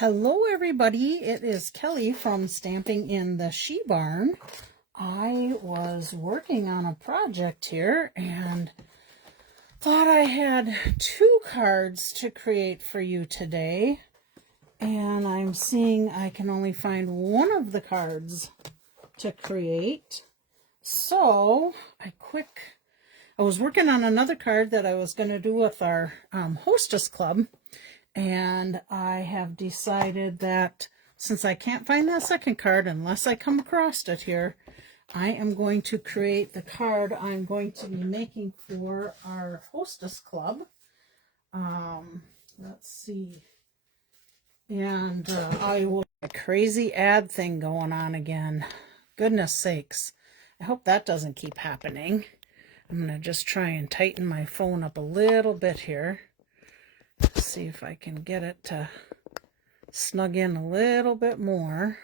Hello everybody, it is Kelly from Stamping in the She Barn. I was working on a project here and thought I had 2 cards to create for you today. And I'm seeing I can only find one of the cards to create. So I was working on another card that I was going to do with our hostess club. And I have decided that since I can't find that second card unless I come across it here, I am going to create the card I'm going to be making for our hostess club. Let's see. And I will have a crazy ad thing going on again. Goodness sakes. I hope that doesn't keep happening. I'm going to just try and tighten my phone up a little bit here. See if I can get it to snug in a little bit more.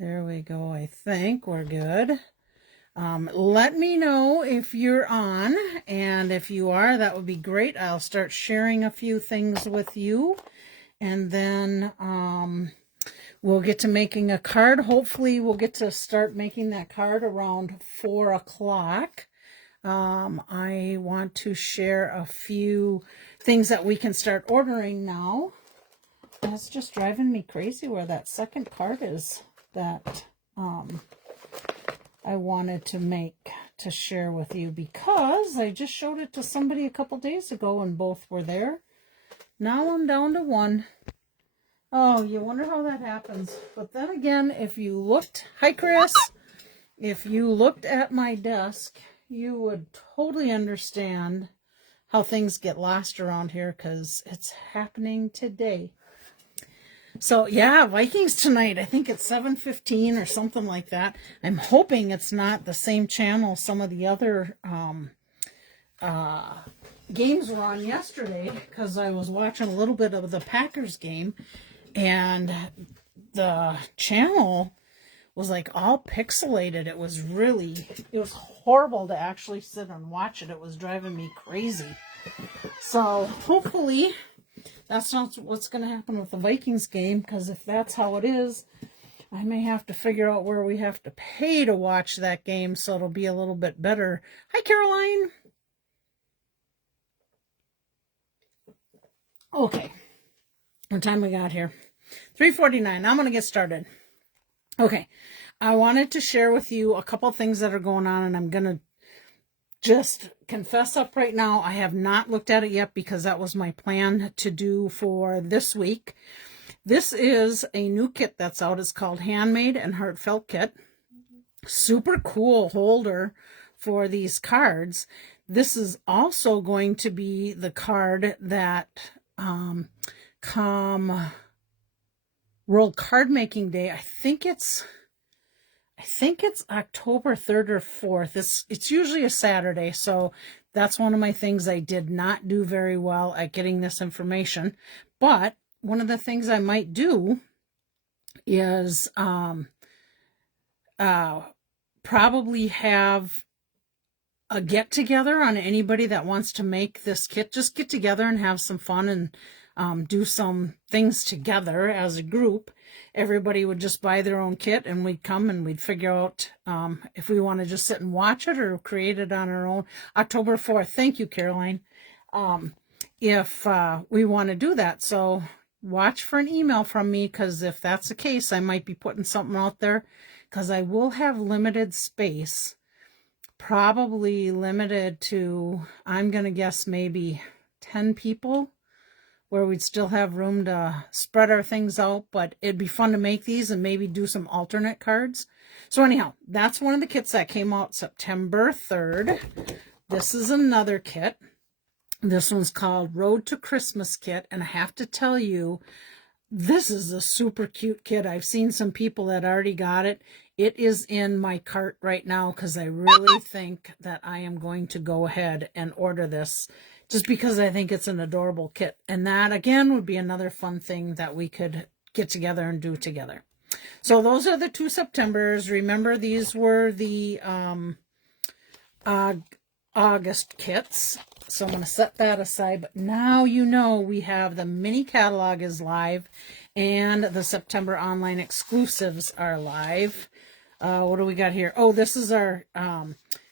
There we go. I think we're good. Let me know if you're on, and if you are, that would be great. I'll start sharing a few things with you, and then we'll get to making a card. Hopefully we'll get to start making that card around 4 o'clock. I want to share a few things that we can start ordering now. That's just driving me crazy where that second card is that I wanted to share with you, because I just showed it to somebody a couple days ago and both were there. Now I'm down to 1. Oh, you wonder how that happens. But then again, if you looked, hi Chris, if you looked at my desk, you would totally understand how things get lost around here, because it's happening today. So yeah, Vikings tonight. I think it's 7:15 or something like that. I'm hoping it's not the same channel some of the other games were on yesterday, because I was watching a little bit of the Packers game and the channel was like all pixelated. It was horrible to actually sit and watch it. It was driving me crazy. So hopefully that's not what's going to happen with the Vikings game, because if that's how it is, I may have to figure out where we have to pay to watch that game, so it'll be a little bit better. Hi, Caroline. Okay. What time we got here? 3:49. I'm going to get started. Okay, I wanted to share with you a couple things that are going on, and I'm going to just confess up right now, I have not looked at it yet, because that was my plan to do for this week. This is a new kit that's out. It's called Handmade and Heartfelt Kit. Super cool holder for these cards. This is also going to be the card that come World Card Making Day. I think it's October 3rd or 4th. It's usually a Saturday, so that's one of my things I did not do very well at getting this information. But one of the things I might do is probably have a get-together on anybody that wants to make this kit. Just get together and have some fun and do some things together as a group. Everybody would just buy their own kit, and we'd come and we'd figure out if we want to just sit and watch it or create it on our own. October 4th. Thank you, Caroline. If we want to do that. So watch for an email from me, because if that's the case, I might be putting something out there, because I will have limited space. Probably limited to, I'm going to guess, maybe 10 people, where we'd still have room to spread our things out, but it'd be fun to make these and maybe do some alternate cards. So anyhow, that's one of the kits that came out September 3rd. This is another kit. This one's called Road to Christmas Kit, and I have to tell you, this is a super cute kit. I've seen some people that already got it. It is in my cart right now, because I really think that I am going to go ahead and order this, just because I think it's an adorable kit. And that, again, would be another fun thing that we could get together and do together. So those are the 2 Septembers. Remember, these were the August kits. So I'm going to set that aside. But now you know we have the mini catalog is live and the September online exclusives are live. What do we got here? Oh, this is our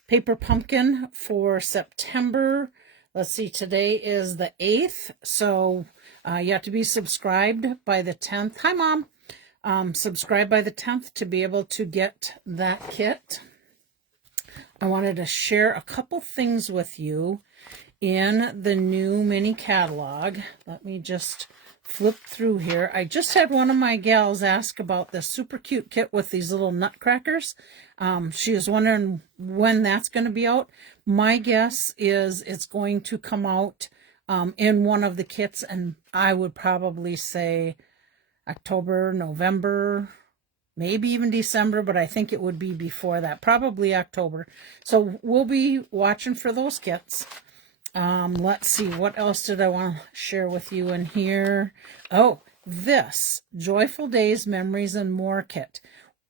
paper pumpkin for September. Let's see, today is the 8th. So you have to be subscribed by the 10th. Hi, Mom. Subscribe by the 10th to be able to get that kit. I wanted to share a couple things with you in the new mini catalog. Let me just flip through here. I just had one of my gals ask about this super cute kit with these little nutcrackers. She was wondering when that's going to be out. My guess is it's going to come out in one of the kits, and I would probably say October, November, maybe even December, but I think it would be before that, probably October. So we'll be watching for those kits. Let's see, what else did I want to share with you in here? Oh, this Joyful Days, Memories, and More kit.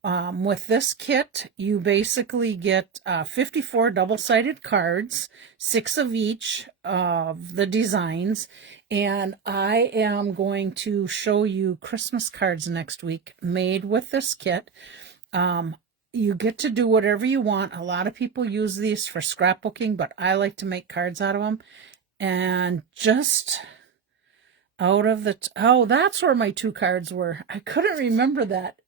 With this kit, you basically get 54 double-sided cards, 6 of each of the designs, and I am going to show you Christmas cards next week made with this kit. You get to do whatever you want. A lot of people use these for scrapbooking, but I like to make cards out of them. And just out of the... oh, that's where my 2 cards were. I couldn't remember that.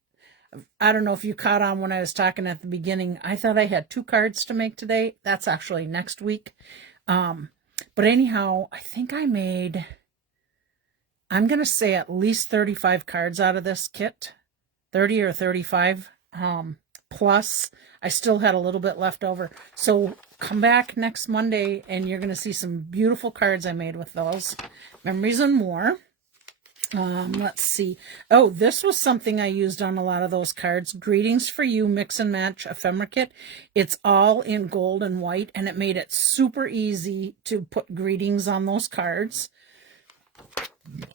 I don't know if you caught on when I was talking at the beginning. I thought I had 2 cards to make today. That's actually next week. But anyhow, I think I made... I'm going to say at least 35 cards out of this kit. 30 or 35. Plus, I still had a little bit left over. So come back next Monday and you're going to see some beautiful cards I made with those. Memories and More. Let's see. Oh, this was something I used on a lot of those cards. Greetings for You Mix and Match Ephemera Kit. It's all in gold and white, and it made it super easy to put greetings on those cards.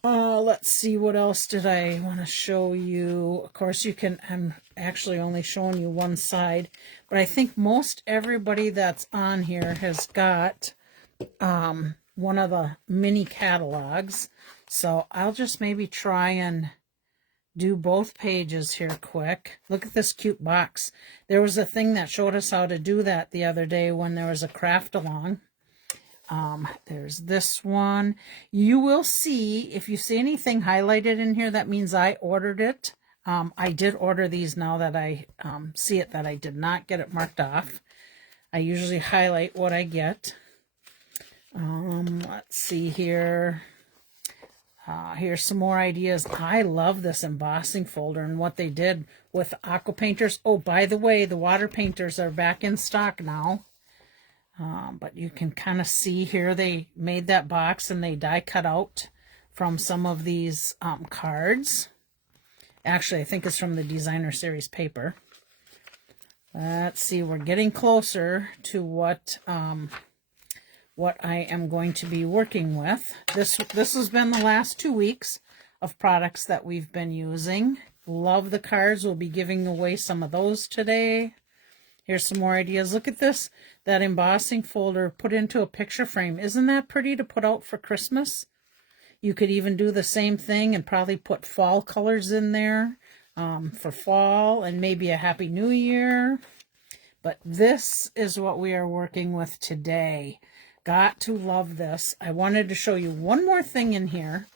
Let's see, what else did I want to show you? Of course, you can, I'm actually only showing you one side, but I think most everybody that's on here has got one of the mini catalogs. So I'll just maybe try and do both pages here quick. Look at this cute box. There was a thing that showed us how to do that the other day when there was a craft along. There's this one. You will see, if you see anything highlighted in here, that means I ordered it. I did order these now that I see it, that I did not get it marked off. I usually highlight what I get. Let's see here. Here's some more ideas. I love this embossing folder and what they did with aqua painters. Oh, by the way, the water painters are back in stock now. But you can kind of see here they made that box and they die cut out from some of these cards. Actually, I think it's from the Designer Series paper. Let's see, we're getting closer to what I am going to be working with. This has been the last 2 weeks of products that we've been using. Love the cards. We'll be giving away some of those today. Here's some more ideas. Look at this, that embossing folder put into a picture frame. Isn't that pretty to put out for Christmas? You could even do the same thing and probably put fall colors in there for fall and maybe a Happy New Year. But this is what we are working with today. Got to love this. I wanted to show you one more thing in here.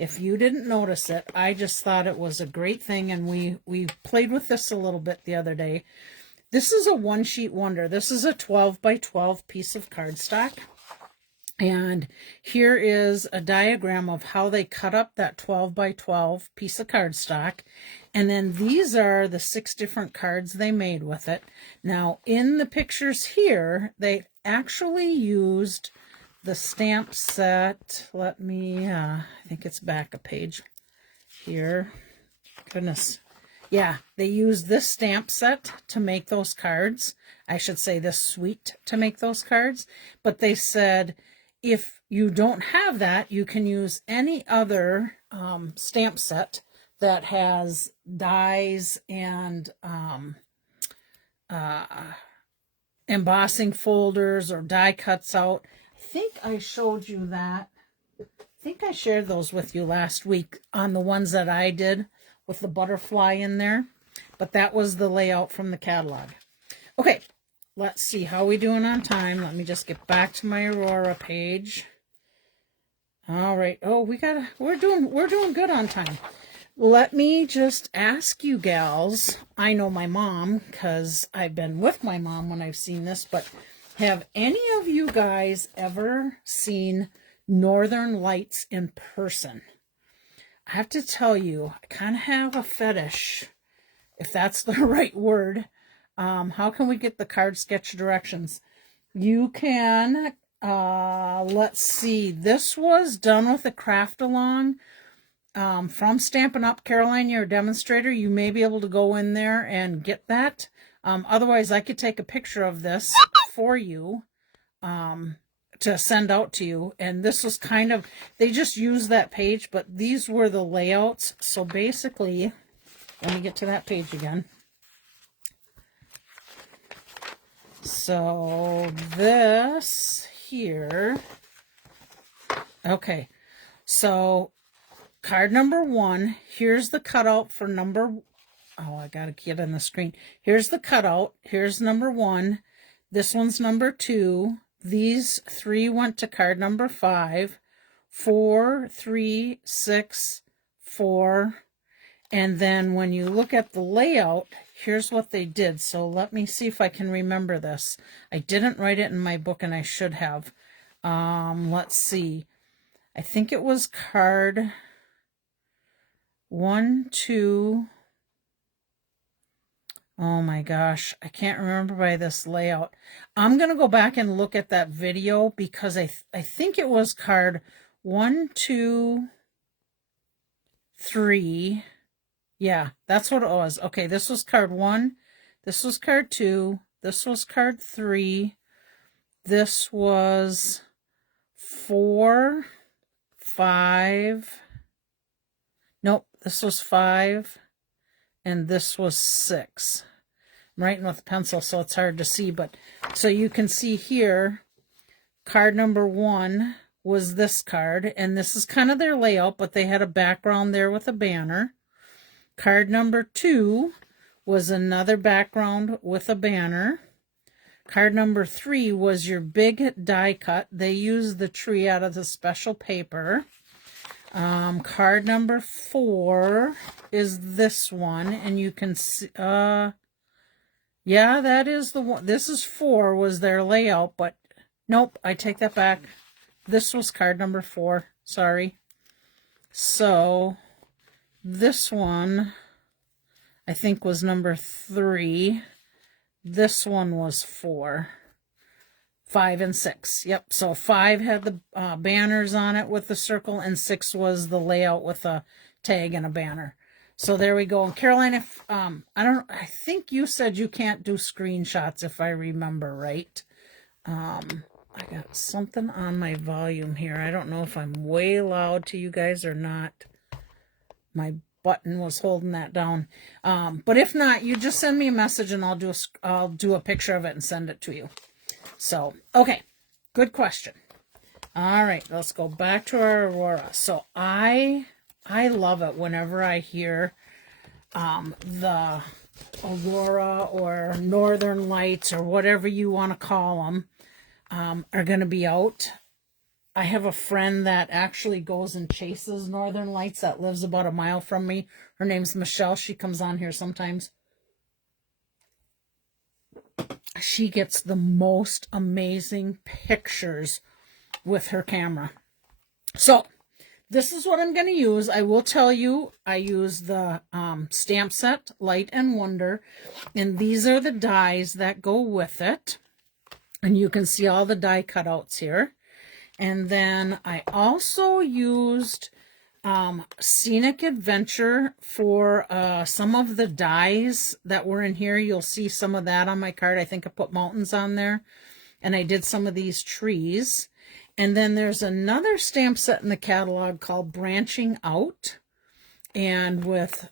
If you didn't notice it, I just thought it was a great thing, and we played with this a little bit the other day. This is a one-sheet wonder. This is a 12 by 12 piece of cardstock. And here is a diagram of how they cut up that 12 by 12 piece of cardstock. And then these are the 6 different cards they made with it. Now, in the pictures here, they actually used the stamp set. Let me, I think it's back a page here. Goodness. Yeah, they used this stamp set to make those cards. I should say this suite to make those cards. But they said, if you don't have that, you can use any other stamp set that has dies and embossing folders or die cuts out. I think I showed you that. I think I shared those with you last week on the ones that I did with the butterfly in there. But that was the layout from the catalog. Okay, let's see how we doing on time. Let me just get back to my Aurora page. All right. Oh, we're doing good on time. Let me just ask you gals. I know my mom because I've been with my mom when I've seen this, but have any of you guys ever seen Northern Lights in person? I have to tell you, I kind of have a fetish, if that's the right word. How can we get the card sketch directions? You can, let's see, this was done with a craft along from Stampin' Up. Caroline, you're a demonstrator. You may be able to go in there and get that. Otherwise, I could take a picture of this for you to send out to you. And this was kind of, they just used that page, but these were the layouts. So basically, let me get to that page again. So this here, okay, so card number 1, here's the cutout for number, oh, I gotta get on the screen. Here's the cutout, here's number 1, this one's number 2, these 3 went to card number 5, 4, 3, 6, 4, and then when you look at the layout, here's what they did. So let me see if I can remember this. I didn't write it in my book and I should have. Let's see. I think it was card 1, 2. Oh my gosh, I can't remember by this layout. I'm going to go back and look at that video because I think it was card 1, 2, 3. Yeah, that's what it was. Okay, this was card 1. This was card 2. This was card 3. This was 4, 5. Nope, this was 5. And this was 6. I'm writing with a pencil, so it's hard to see. But so you can see here, card number 1 was this card. And this is kind of their layout, but they had a background there with a banner. Card number 2 was another background with a banner. Card number 3 was your big die cut. They used the tree out of the special paper. Card number 4 is this one, and you can see, yeah, that is the one. This is 4 was their layout, but nope, I take that back. This was card number 4. Sorry. So this one, I think, was number 3. This one was 4. 5 and 6. Yep, so 5 had the banners on it with the circle, and 6 was the layout with a tag and a banner. So there we go. And Caroline, if I think you said you can't do screenshots, if I remember right. I got something on my volume here. I don't know if I'm way loud to you guys or not. My button was holding that down. But if not, you just send me a message and I'll do a picture of it and send it to you. So, okay, good question. All right, let's go back to our Aurora. So I love it whenever I hear the Aurora or Northern Lights or whatever you want to call them are going to be out. I have a friend that actually goes and chases Northern Lights that lives about a mile from me. Her name's Michelle. She comes on here sometimes. She gets the most amazing pictures with her camera. So this is what I'm going to use. I will tell you, I use the stamp set, Light and Wonder, and these are the dies that go with it. And you can see all the die cutouts here. And then I also used Scenic Adventure for some of the dies that were in here. You'll see some of that on my card. I think I put mountains on there. And I did some of these trees. And then there's another stamp set in the catalog called Branching Out. And with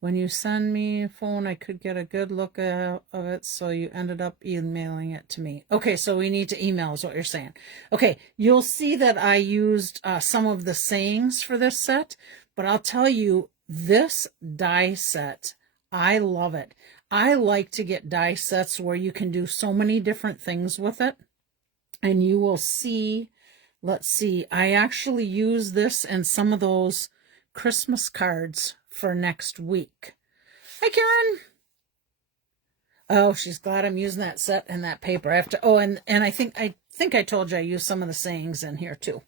When you send me a phone, I could get a good look of it, so you ended up emailing it to me. Okay, so we need to email is what you're saying. Okay, you'll see that I used some of the sayings for this set, but I'll tell you, this die set, I love it. I like to get die sets where you can do so many different things with it. And you will see, let's see, I actually use this in some of those Christmas cards for next week. Hi, Karen. Oh, she's glad I'm using that set and that paper. I have to, oh, and I think I told you I used some of the sayings in here too.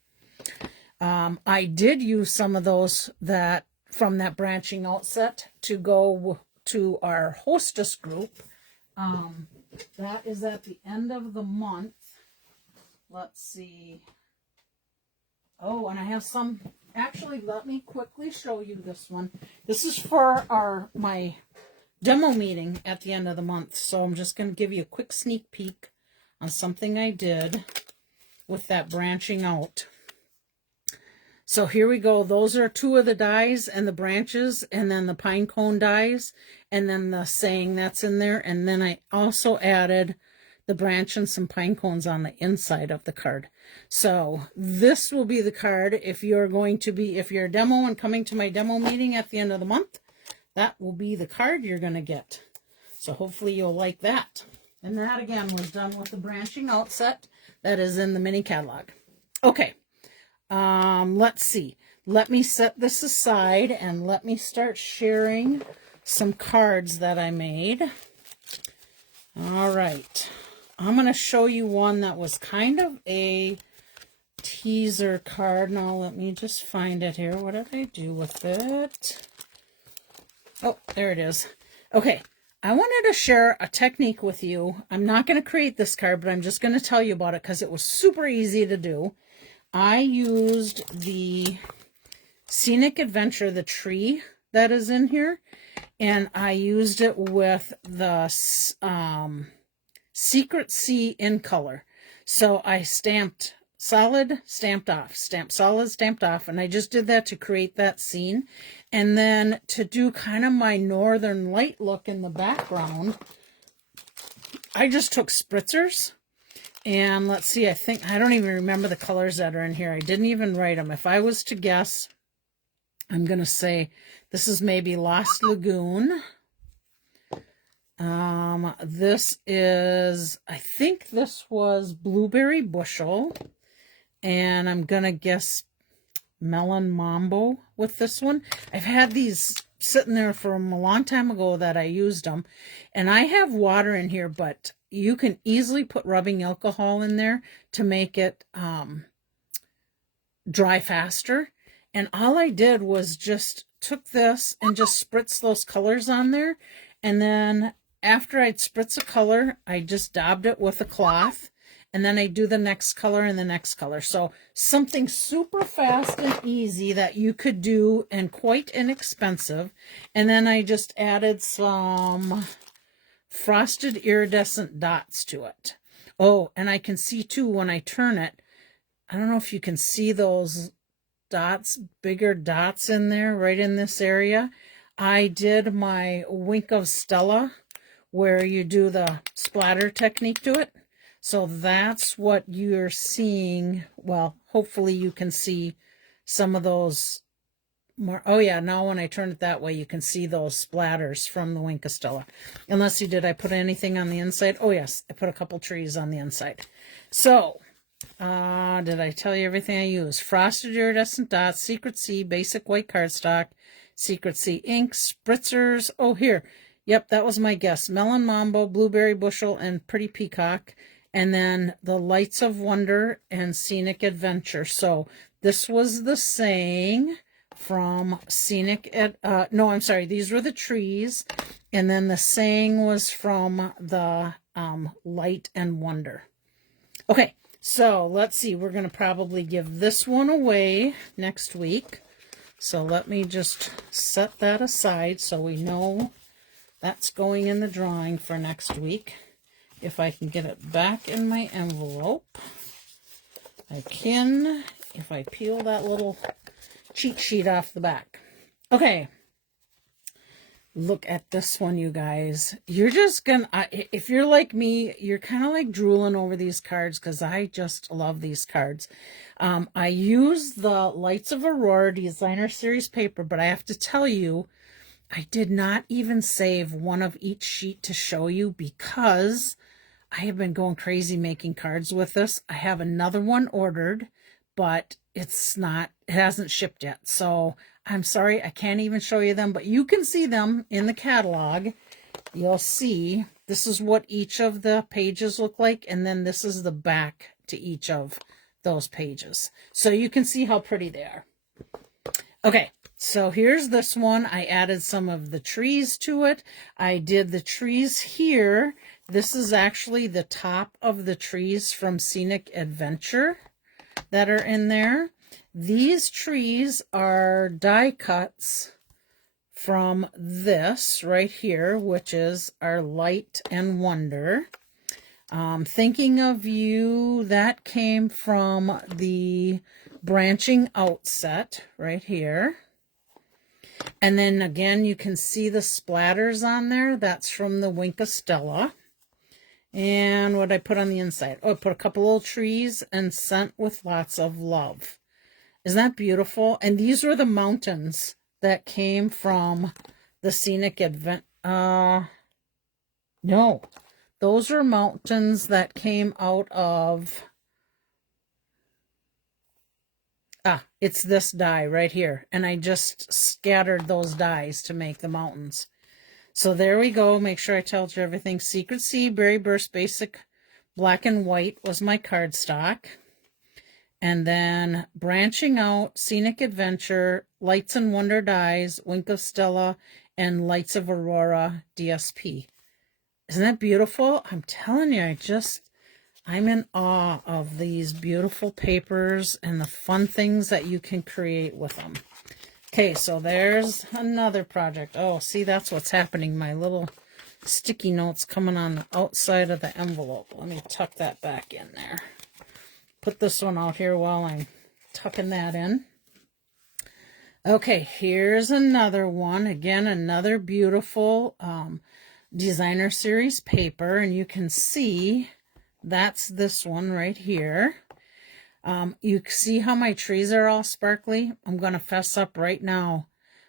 I did use some of those that from that branching out set to go to our hostess group. That is at the end of the month. Let's see. Oh, and I have some, actually, let me quickly show you this one. This is for my demo meeting at the end of the month. So I'm just going to give you a quick sneak peek on something I did with that branching out. So here we go. Those are two of the dies and the branches, and then the pine cone dies, and then the saying that's in there. And then I also added the branch and some pine cones on the inside of the card. So this will be the card if you're a demo and coming to my demo meeting at the end of the month, that will be the card you're going to get. So hopefully you'll like that. And that again was done with the branching out set that is in the mini catalog. Okay. Let's see. Let me set this aside and let me start sharing some cards that I made. All right. I'm going to show you one that was kind of a teaser card. Now, let me just find it here. What did I do with it? Oh, there it is. Okay. I wanted to share a technique with you. I'm not going to create this card, but I'm just going to tell you about it because it was super easy to do. I used the Scenic Adventure, the tree that is in here, and I used it with the Secret Sea in color. So I stamped solid, stamped off, stamped solid, stamped off, and I just did that to create that scene. And then to do kind of my northern light look in the background, I just took spritzers. And let's see, I don't even remember the colors that are in here. I didn't even write them. If I was to guess, I'm going to say this is maybe Lost Lagoon. This is, I think this was Blueberry Bushel. And I'm going to guess Melon Mambo with this one. I've had these sitting there from a long time ago that I used them. And I have water in here, but you can easily put rubbing alcohol in there to make it dry faster. And all I did was just took this and just spritzed those colors on there. And then after I'd spritz a color, I just daubed it with a cloth. And then I do the next color and the next color. So something super fast and easy that you could do and quite inexpensive. And then I just added some frosted iridescent dots to it. Oh, and I can see too when I turn it, I don't know if you can see those dots, bigger dots in there, right in this area. I did my Wink of Stella where you do the splatter technique to it. So that's what you're seeing. Well, hopefully you can see some of those more. Oh yeah, now when I turn it that way, you can see those splatters from the Wink of Stella. Unless you did, I put anything on the inside? Oh yes, I put a couple trees on the inside. So, did I tell you everything I used? Frosted iridescent dots, Secret Sea, basic white cardstock, Secret Sea ink, spritzers. Oh, here. Yep, that was my guess. Melon Mambo, Blueberry Bushel, and Pretty Peacock. And then the Lights of Wonder and Scenic Adventure. So this was the saying from no, I'm sorry, these were the trees. And then the saying was from the Light and Wonder. Okay, so let's see. We're going to probably give this one away next week. So let me just set that aside so we know that's going in the drawing for next week. If I can get it back in my envelope, I can, if I peel that little cheat sheet off the back. Okay, Look at this one, you guys. You're just gonna, if you're like me, you're kind of like drooling over these cards because I just love these cards. I use the Lights of Aurora Designer Series paper, but I have to tell you, I did not even save one of each sheet to show you because I have been going crazy making cards with this. I have another one ordered, but it hasn't shipped yet. So I'm sorry, I can't even show you them, but you can see them in the catalog. You'll see this is what each of the pages look like, and then this is the back to each of those pages. So you can see how pretty they are. Okay, so here's this one. I added some of the trees to it. I did the trees here. This is actually the top of the trees from Scenic Adventure that are in there. These trees are die cuts from this right here, which is our Light and Wonder. Thinking of You, that came from the Branching Out set right here. And then again, you can see the splatters on there. That's from the Schudi-SHE. And what I put on the inside? Oh, I put a couple little trees and Sent with Lots of Love. Isn't that beautiful? And these were the mountains that came from the Scenic Advent. No, those are mountains that came out of. It's this die right here. And I just scattered those dies to make the mountains. So there we go. Make sure I told you everything. Secret Sea, Berry Burst Basic Black and White was my cardstock. And then Branching Out, Scenic Adventure, Lights and Wonder dies, Schudi-SHE, and Lights of Aurora DSP. Isn't that beautiful? I'm telling you, I'm in awe of these beautiful papers and the fun things that you can create with them. Okay, so there's another project. Oh, see, that's what's happening. My little sticky notes coming on the outside of the envelope. Let me tuck that back in there. Put this one out here while I'm tucking that in. Okay, here's another one. Again, another beautiful designer series paper. And you can see that's this one right here. You see how my trees are all sparkly? I'm going to fess up right now.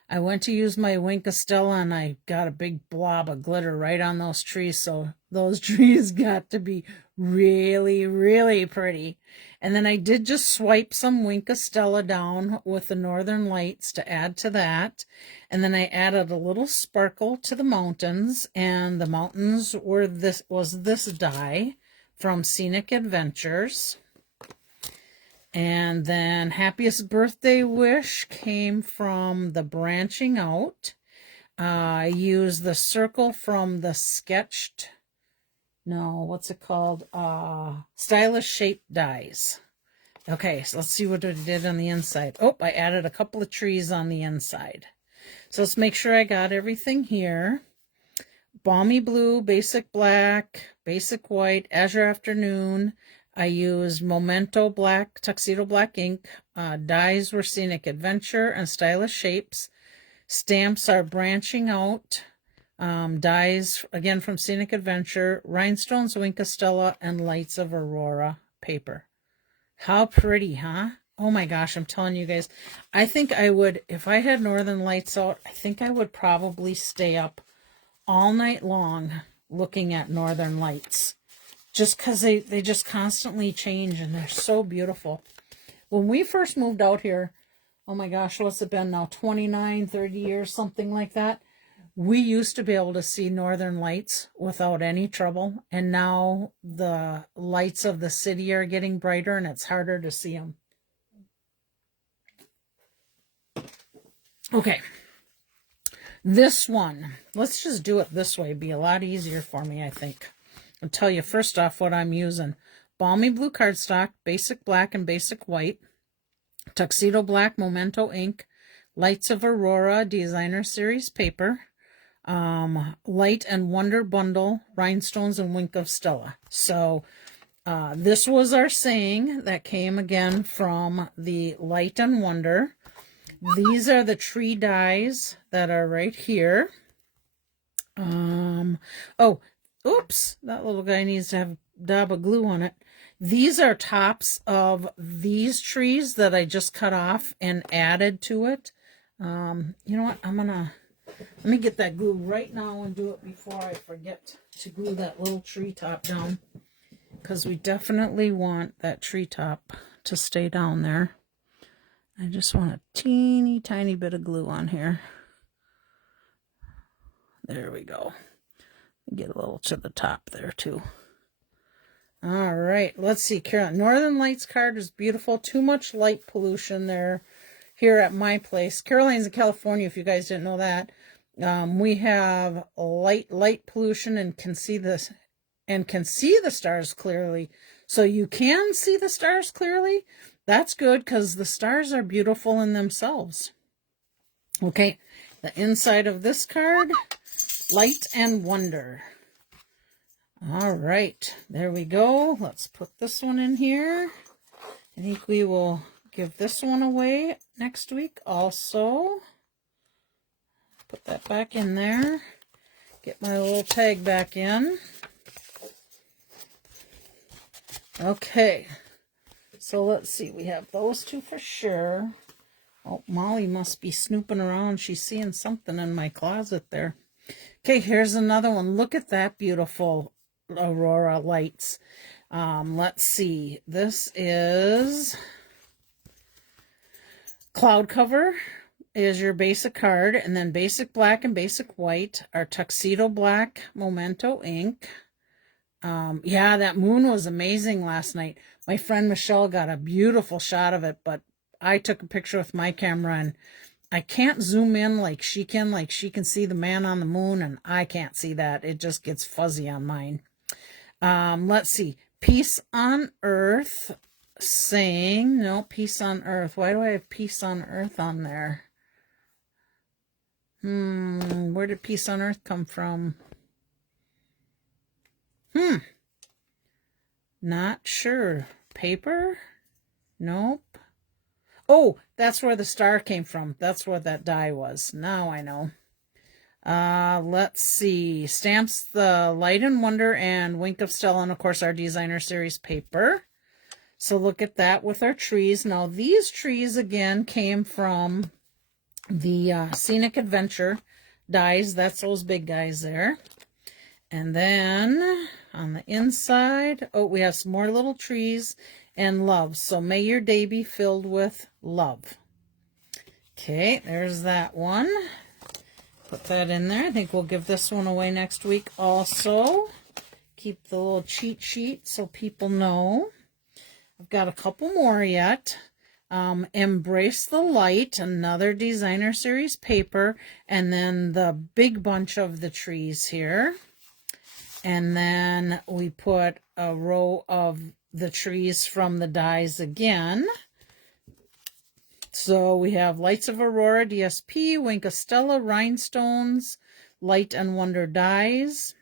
I went to use my Schudi-SHE and I got a big blob of glitter right on those trees. So those trees got to be really, really pretty. And then I did just swipe some Schudi-SHE down with the Northern Lights to add to that. And then I added a little sparkle to the mountains. And the mountains was this die from Scenic Adventures. And then Happiest Birthday Wish came from the Branching Out. I used the circle from the Stylish Shape dies. Okay, so let's see what I did on the inside. Oh, I added a couple of trees on the inside. So let's make sure I got everything here. Balmy Blue, Basic Black, Basic White, Azure Afternoon. I used Memento Black, Tuxedo Black ink. Dies were Scenic Adventure and Stylish Shapes. Stamps are Branching Out. Dies, again, from Scenic Adventure. Rhinestones, Schudi-SHE, and Lights of Aurora paper. How pretty, huh? Oh my gosh, I'm telling you guys. I think I would, if I had Northern Lights out, I think I would probably stay up all night long looking at Northern Lights. Just because they just constantly change and they're so beautiful. When we first moved out here, oh my gosh, what's it been now, 29, 30 years, something like that. We used to be able to see Northern Lights without any trouble. And now the lights of the city are getting brighter and it's harder to see them. Okay. This one, let's just do it this way. It'd be a lot easier for me, I think. I'll tell you first off what I'm using. Balmy Blue cardstock, Basic Black and Basic White, Tuxedo Black Memento ink, Lights of Aurora Designer Series paper, Light and Wonder bundle, Rhinestones and Schudi-SHE. So this was our saying that came again from the Light and Wonder. These are the tree dies that are right here. Oh, oops, that little guy needs to have a dab of glue on it. These are tops of these trees that I just cut off and added to it. You know what? Let me get that glue right now and do it before I forget to glue that little tree top down. Because we definitely want that tree top to stay down there. I just want a teeny tiny bit of glue on here. There we go. Get a little to the top there too. All right, let's see. Caroline, Northern Lights card is beautiful. Too much light pollution there here at my place. Caroline's in California, if you guys didn't know that. We have light pollution and can see the stars clearly. So you can see the stars clearly. That's good because the stars are beautiful in themselves. Okay, the inside of this card, Light and Wonder. All right, there we go. Let's put this one in here. I think we will give this one away next week also. Put that back in there. Get my little tag back in. Okay, so let's see. We have those two for sure. Oh, Molly must be snooping around. She's seeing something in my closet there. Okay, here's another one. Look at that beautiful Aurora lights. Let's see. This is Cloud Cover is your basic card, and then basic black and basic white are Tuxedo Black Memento ink. Yeah, that moon was amazing last night. My friend Michelle got a beautiful shot of it, but I took a picture with my camera and I can't zoom in like she can. Like she can see the man on the moon and I can't see that. It just gets fuzzy on mine. Let's see. Peace on Earth saying, no, Peace on Earth. Why do I have Peace on Earth on there? Where did Peace on Earth come from? Not sure. Paper? Nope. Oh, that's where the star came from. That's where that die was. Now I know. Let's see. Stamps the Light and Wonder and Wink of Stella, and of course our designer series paper. So look at that with our trees. Now these trees again came from the Scenic Adventure dies. That's those big guys there. And then on the inside, oh, we have some more little trees and love. So may your day be filled with love. Okay, there's that one. Put that in there. I think we'll give this one away next week also. Keep the little cheat sheet so people know. I've got a couple more yet. Embrace the Light, another designer series paper, and then the big bunch of the trees here. And then we put a row of the trees from the dies again. So we have Lights of Aurora, DSP, Wink of Stella, Rhinestones, Light and Wonder dies,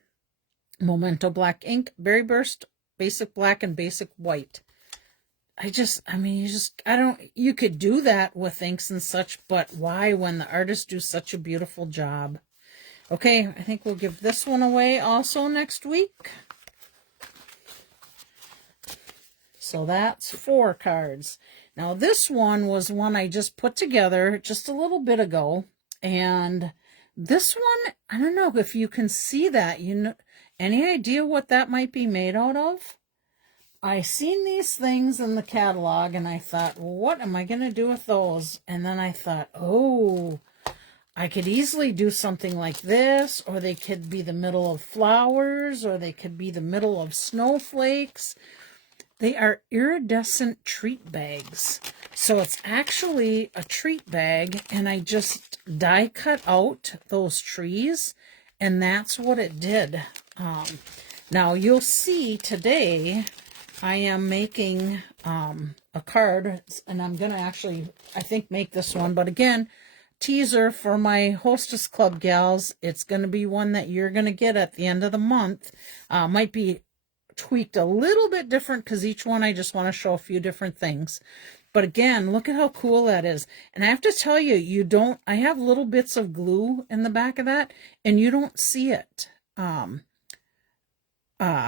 Memento Black ink, Berry Burst, basic black and basic white. You could do that with inks and such, but why when the artists do such a beautiful job? Okay, I think we'll give this one away also next week. So that's 4 cards. Now this one was one I just put together just a little bit ago. And this one, I don't know if you can see that. You know, any idea what that might be made out of? I seen these things in the catalog and I thought, well, what am I going to do with those? And then I thought, oh, I could easily do something like this, or they could be the middle of flowers, or they could be the middle of snowflakes. They are iridescent treat bags. So it's actually a treat bag, and I just die cut out those trees, and that's what it did. Now you'll see today I am making a card, and I'm going to actually, I think, make this one. But again, teaser for my Hostess Club gals. It's going to be one that you're going to get at the end of the month. Might be tweaked a little bit different because each one I just want to show a few different things. But again, look at how cool that is. And I have to tell you, I have little bits of glue in the back of that, and you don't see it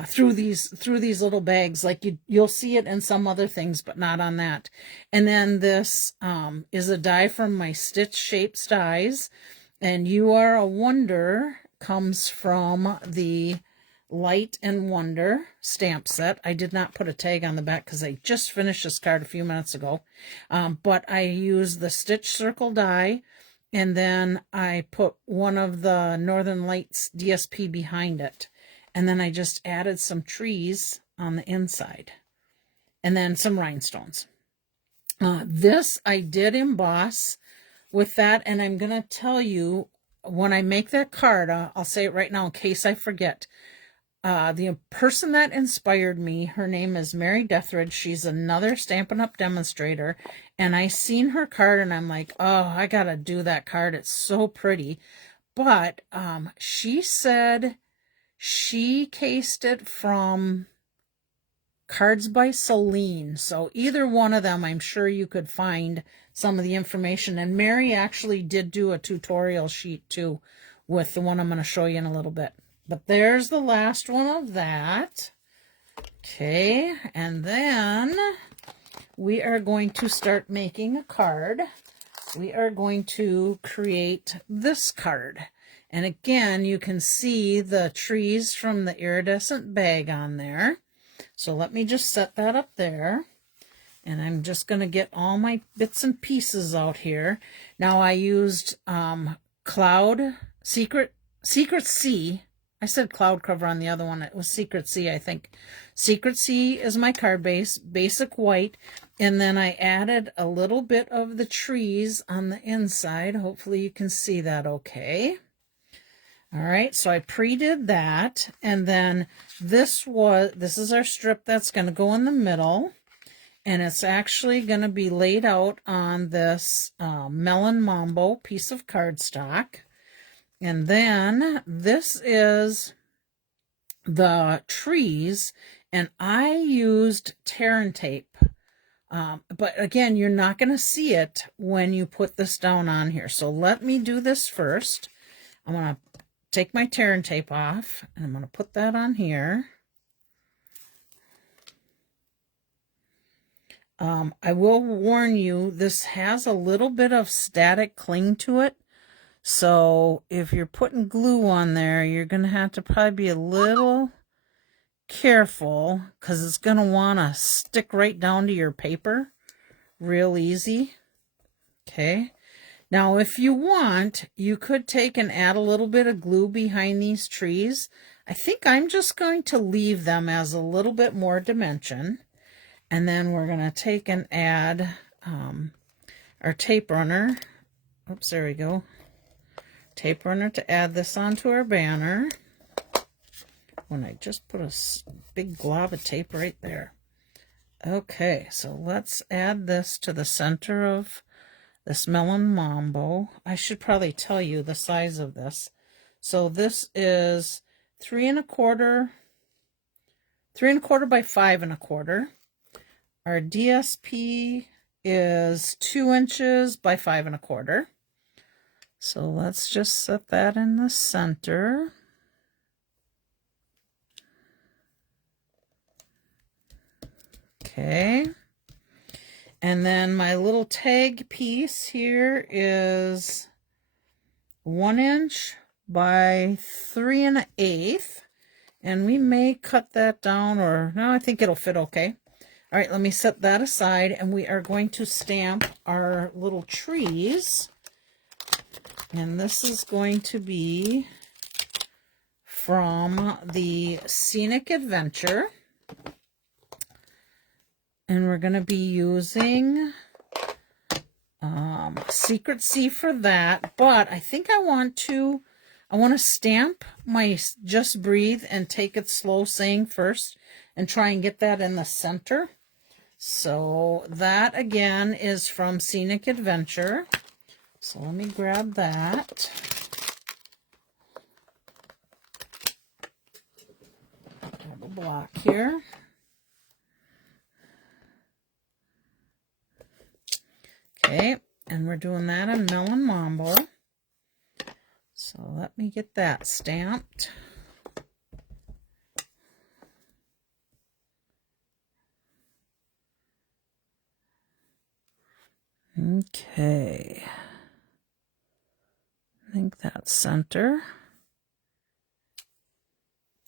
through these little bags. Like you'll see it in some other things, but not on that. And then this is a die from my Stitch Shapes dies, and You Are a Wonder comes from the Light and Wonder stamp set. I did not put a tag on the back because I just finished this card a few minutes ago. But I used the Stitch Circle die, and then I put one of the Northern Lights DSP behind it. And then I just added some trees on the inside. And then some rhinestones. This I did emboss with that, and I'm going to tell you, when I make that card, I'll say it right now in case I forget. The person that inspired me, her name is Mary Dethridge. She's another Stampin' Up! Demonstrator. And I seen her card, and I'm like, oh, I got to do that card. It's so pretty. But she said she cased it from Cards by Celine. So either one of them, I'm sure you could find some of the information. And Mary actually did do a tutorial sheet too with the one I'm going to show you in a little bit. But there's the last one of that. Okay, and then we are going to start making a card. We are going to create this card. And again, you can see the trees from the iridescent bag on there. So let me just set that up there. And I'm just going to get all my bits and pieces out here. Now I used Secret-SHE. I said cloud cover on the other one. It was Secret-SHE, I think. Secret-SHE is my card base, basic white. And then I added a little bit of the trees on the inside. Hopefully you can see that okay. All right, so I pre-did that. And then this is our strip that's going to go in the middle. And it's actually going to be laid out on this Melon Mambo piece of cardstock. And then this is the trees, and I used tear and tape. But again, you're not going to see it when you put this down on here. So let me do this first. I'm going to take my tear and tape off, and I'm going to put that on here. I will warn you, this has a little bit of static cling to it. So if you're putting glue on there, you're going to have to probably be a little careful because it's going to want to stick right down to your paper real easy. Okay. Now, if you want, you could take and add a little bit of glue behind these trees. I think I'm just going to leave them as a little bit more dimension. And then we're going to take and add our tape runner. Oops, there we go. Tape runner to add this onto our banner. When I just put a big glob of tape right there. Okay, so let's add this to the center of this Melon Mambo. I should probably tell you the size of this. So this is 3 1/4 by 5 1/4. Our DSP is 2 inches by 5 1/4. So let's just set that in the center. Okay. And then my little tag piece here is 1 inch by 3 1/8. And we may cut that down, or no, I think it'll fit okay. All right, let me set that aside, and we are going to stamp our little trees. And this is going to be from the Scenic Adventure. And we're going to be using Secret-SHE for that. But I think I want to stamp my Just Breathe and Take It Slow saying first and try and get that in the center. So that, again, is from Scenic Adventure. So let me grab that. Grab a block here. Okay, and we're doing that in Melon Mambo. So let me get that stamped. Okay. I think that's center.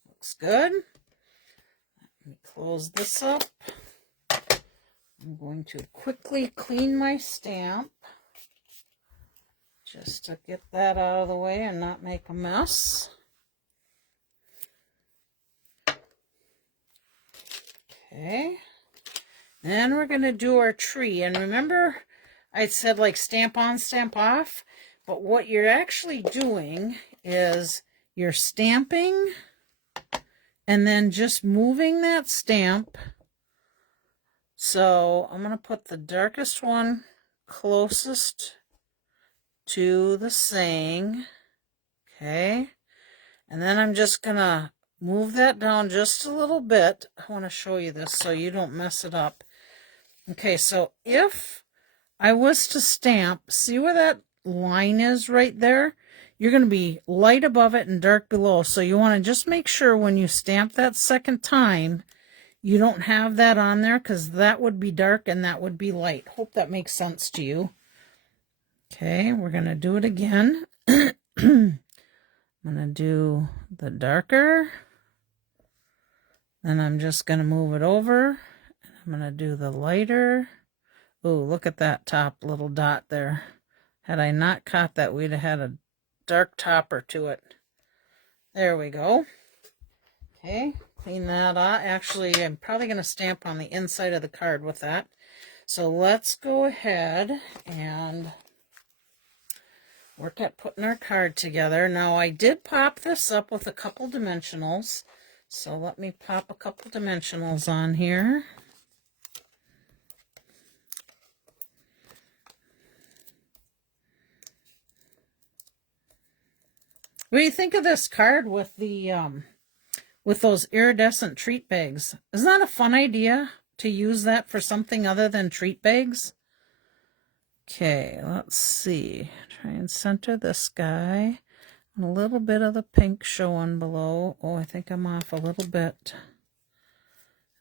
Looks good. Let me close this up. I'm going to quickly clean my stamp just to get that out of the way and not make a mess. Okay. Then we're going to do our tree. And remember, I said like stamp on, stamp off. But what you're actually doing is you're stamping and then just moving that stamp. So I'm going to put the darkest one closest to the saying. Okay. And then I'm just going to move that down just a little bit. I want to show you this so you don't mess it up. Okay, so if I was to stamp, see where that line is right there? You're going to be light above it and dark below. So you want to just make sure when you stamp that second time, you don't have that on there because that would be dark and that would be light. Hope that makes sense to you. Okay, we're going to do it again. I'm going to do the darker. Then I'm just going to move it over. I'm going to do the lighter. Oh, look at that top little dot there. Had I not caught that, we'd have had a dark topper to it. There we go. Okay, clean that off. Actually, I'm probably going to stamp on the inside of the card with that. So let's go ahead and work at putting our card together. Now, I did pop this up with a couple dimensionals. So let me pop a couple dimensionals on here. What do you think of this card with the with those iridescent treat bags? Isn't that a fun idea to use that for something other than treat bags? Okay, let's see. Try and center this guy. A little bit of the pink showing below. Oh, I think I'm off a little bit.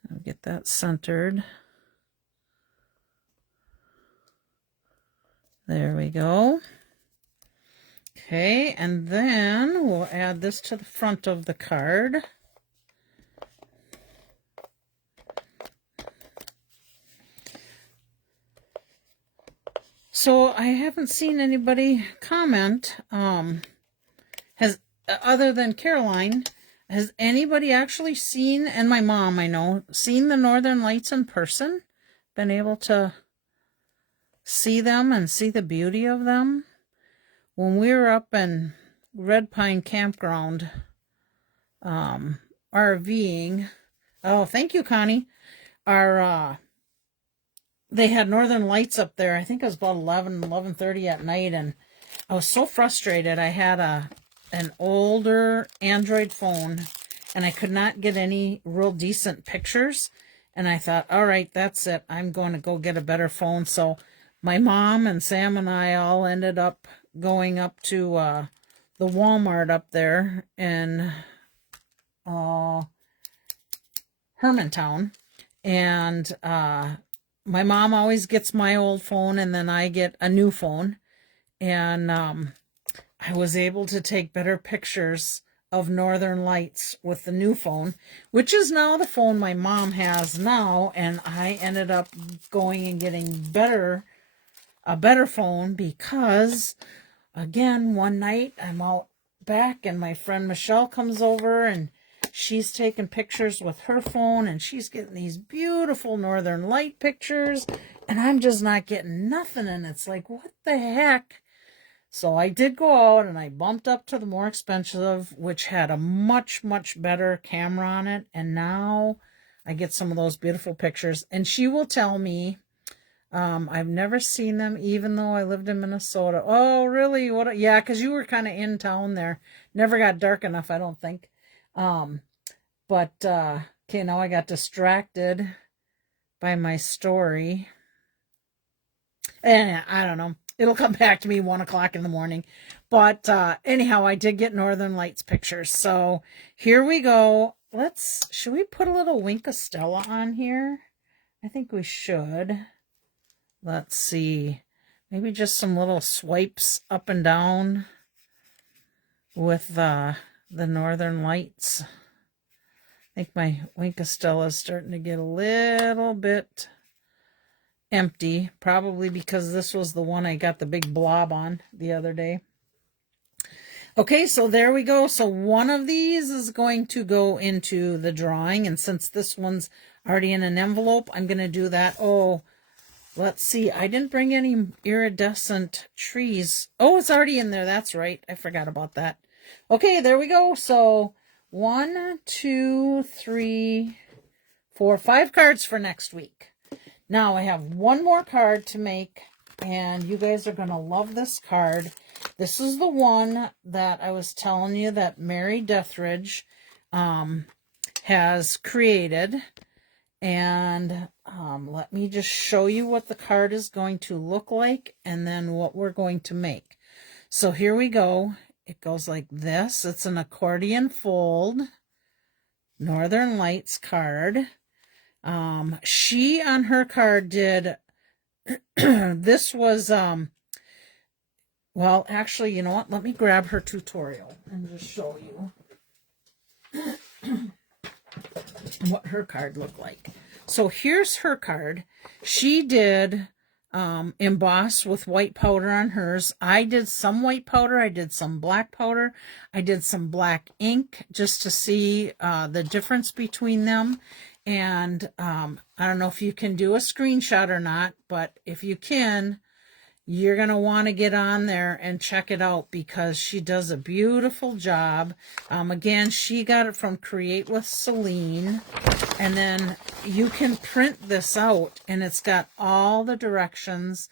I'll get that centered. There we go. Okay, and then we'll add this to the front of the card. So I haven't seen anybody comment, other than Caroline, has anybody actually seen, and my mom I know, seen the Northern Lights in person? Been able to see them and see the beauty of them? When we were up in Red Pine Campground, RVing, oh, thank you, Connie, they had Northern Lights up there. I think it was about 11:30 at night, and I was so frustrated. I had an older Android phone, and I could not get any real decent pictures, and I thought, all right, that's it. I'm going to go get a better phone. So my mom and Sam and I all ended up going up to the Walmart up there in Hermantown, and my mom always gets my old phone, and then I get a new phone, and I was able to take better pictures of Northern Lights with the new phone, which is now the phone my mom has now, and I ended up going and getting a better phone because, again, one night I'm out back and my friend Michelle comes over and she's taking pictures with her phone and she's getting these beautiful Northern Light pictures and I'm just not getting nothing, and it's like, what the heck? So I did go out and I bumped up to the more expensive, which had a much, much better camera on it, and now I get some of those beautiful pictures. And she will tell me, I've never seen them, even though I lived in Minnesota. Oh, really? What? Yeah, because you were kind of in town there. Never got dark enough, I don't think. But okay, now I got distracted by my story. And I don't know. It'll come back to me 1 o'clock in the morning. But anyhow, I did get Northern Lights pictures. So here we go. Should we put a little Wink of Stella on here? I think we should. Let's see. Maybe just some little swipes up and down with the Northern Lights. I think my Wink of Stella is starting to get a little bit empty, probably because this was the one I got the big blob on the other day. Okay, so there we go. So one of these is going to go into the drawing, and since this one's already in an envelope, I'm going to do that. Oh, let's see. I didn't bring any iridescent trees. Oh, it's already in there. That's right. I forgot about that. Okay, there we go. So 1, 2, 3, 4, 5 cards for next week. Now I have one more card to make, and you guys are going to love this card. This is the one that I was telling you that Mary Deathridge has created. And let me just show you what the card is going to look like and then what we're going to make. So here we go. It goes like this. It's an accordion fold Northern Lights card. She on her card did this was well, actually, you know what? Let me grab her tutorial and just show you what her card looked like. So here's her card. She did emboss with white powder on hers. I did some white powder. I did some black powder. I did some black ink just to see the difference between them. And I don't know if you can do a screenshot or not, but if you can, you're going to want to get on there and check it out because she does a beautiful job. Again, she got it from Create with Celine. And then you can print this out and it's got all the directions.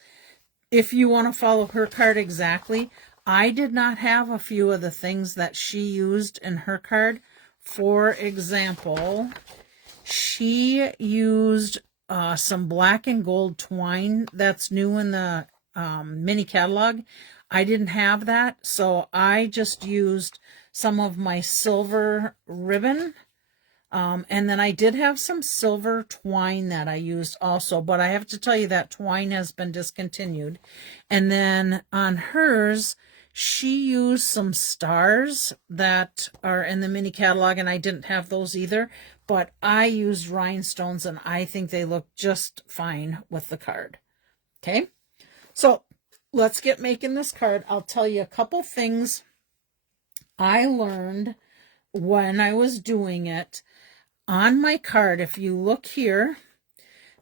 If you want to follow her card exactly, I did not have a few of the things that she used in her card. For example, she used some black and gold twine that's new in the mini catalog. I didn't have that, so I just used some of my silver ribbon. And then I did have some silver twine that I used also, but I have to tell you that twine has been discontinued. And then on hers, she used some stars that are in the mini catalog, and I didn't have those either, but I used rhinestones, and I think they look just fine with the card. Okay, so let's get making this card. I'll tell you a couple things I learned when I was doing it. On my card, if you look here,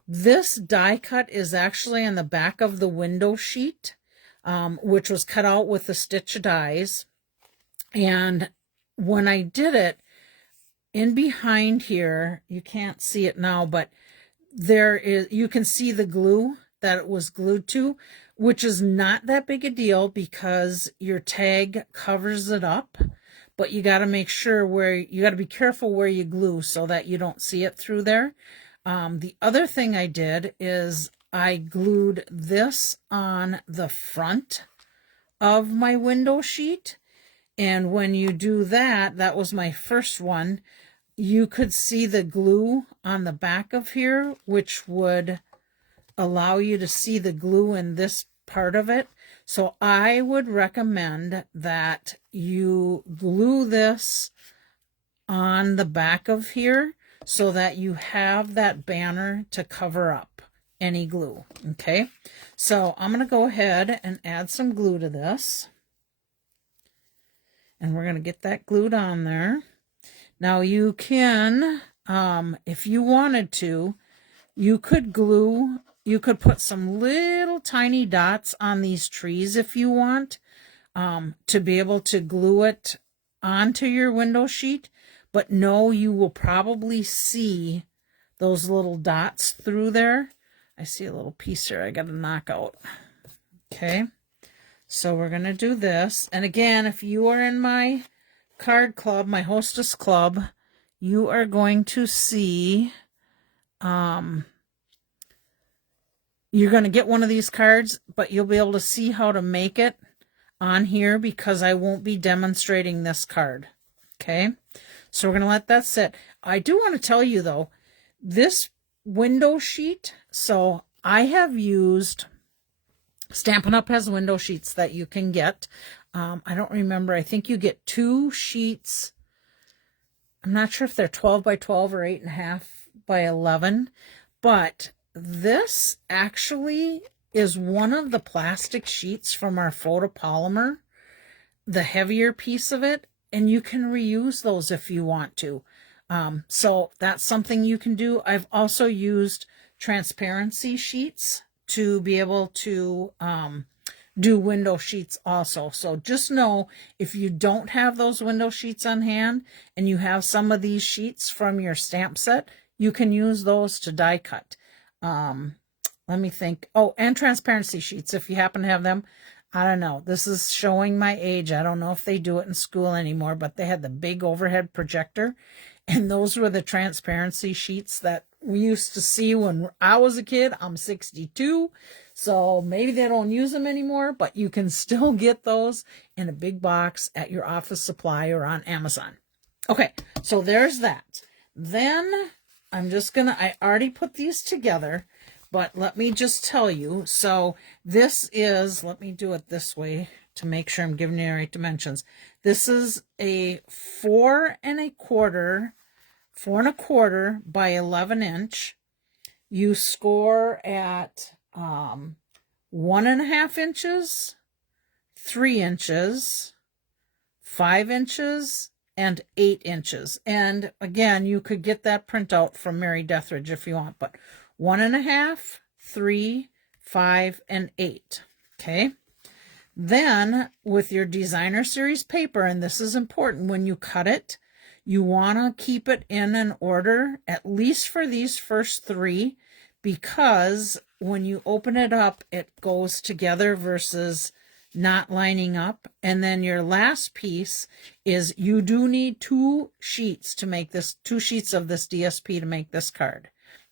this die cut is actually on the back of the window sheet, which was cut out with the stitch dies. And when I did it, in behind here, you can't see it now, but you can see the glue that it was glued to, which is not that big a deal because your tag covers it up. But you got to make sure you got to be careful where you glue so that you don't see it through there. The other thing I did is I glued this on the front of my window sheet. And when you do that, that was my first one, you could see the glue on the back of here, which would allow you to see the glue in this part of it. So I would recommend that you glue this on the back of here so that you have that banner to cover up any glue. Okay, so I'm going to go ahead and add some glue to this. And we're going to get that glued on there. Now you can, if you wanted to, you could put some little tiny dots on these trees if you want, to be able to glue it onto your window sheet. But no, you will probably see those little dots through there. I see a little piece here I got to knock out. Okay, so we're going to do this. And again, if you are in my card club, my hostess club, you are going to see You're going to get one of these cards, but you'll be able to see how to make it on here because I won't be demonstrating this card. Okay, so we're going to let that sit. I do want to tell you though, this window sheet, so I have used, Stampin' Up! Has window sheets that you can get. I don't remember. I think you get 2 sheets. I'm not sure if they're 12 by 12 or 8.5 by 11, but this actually is one of the plastic sheets from our photopolymer, the heavier piece of it, and you can reuse those if you want to. So that's something you can do. I've also used transparency sheets to be able to do window sheets also. So just know, if you don't have those window sheets on hand and you have some of these sheets from your stamp set, you can use those to die cut. Let me think. Oh, and transparency sheets, if you happen to have them. I don't know. This is showing my age. I don't know if they do it in school anymore, but they had the big overhead projector, and those were the transparency sheets that we used to see when I was a kid. I'm 62, so maybe they don't use them anymore, but you can still get those in a big box at your office supply or on Amazon. Okay, so there's that. Then I'm just gonna, I already put these together, but let me just tell you. So this is, let me do it this way to make sure I'm giving you the right dimensions. This is a 4 1/4 by 11 inch. You score at 1.5 inches, 3 inches, 5 inches, and 8 inches. And again, you could get that printout from Mary Deathridge if you want, but 1.5, 3, 5, and 8. Okay. Then with your designer series paper, and this is important, when you cut it, you want to keep it in an order, at least for these first 3, because when you open it up, it goes together versus not lining up. And then your last piece is, you do need 2 sheets to make this, 2 sheets of this DSP to make this card.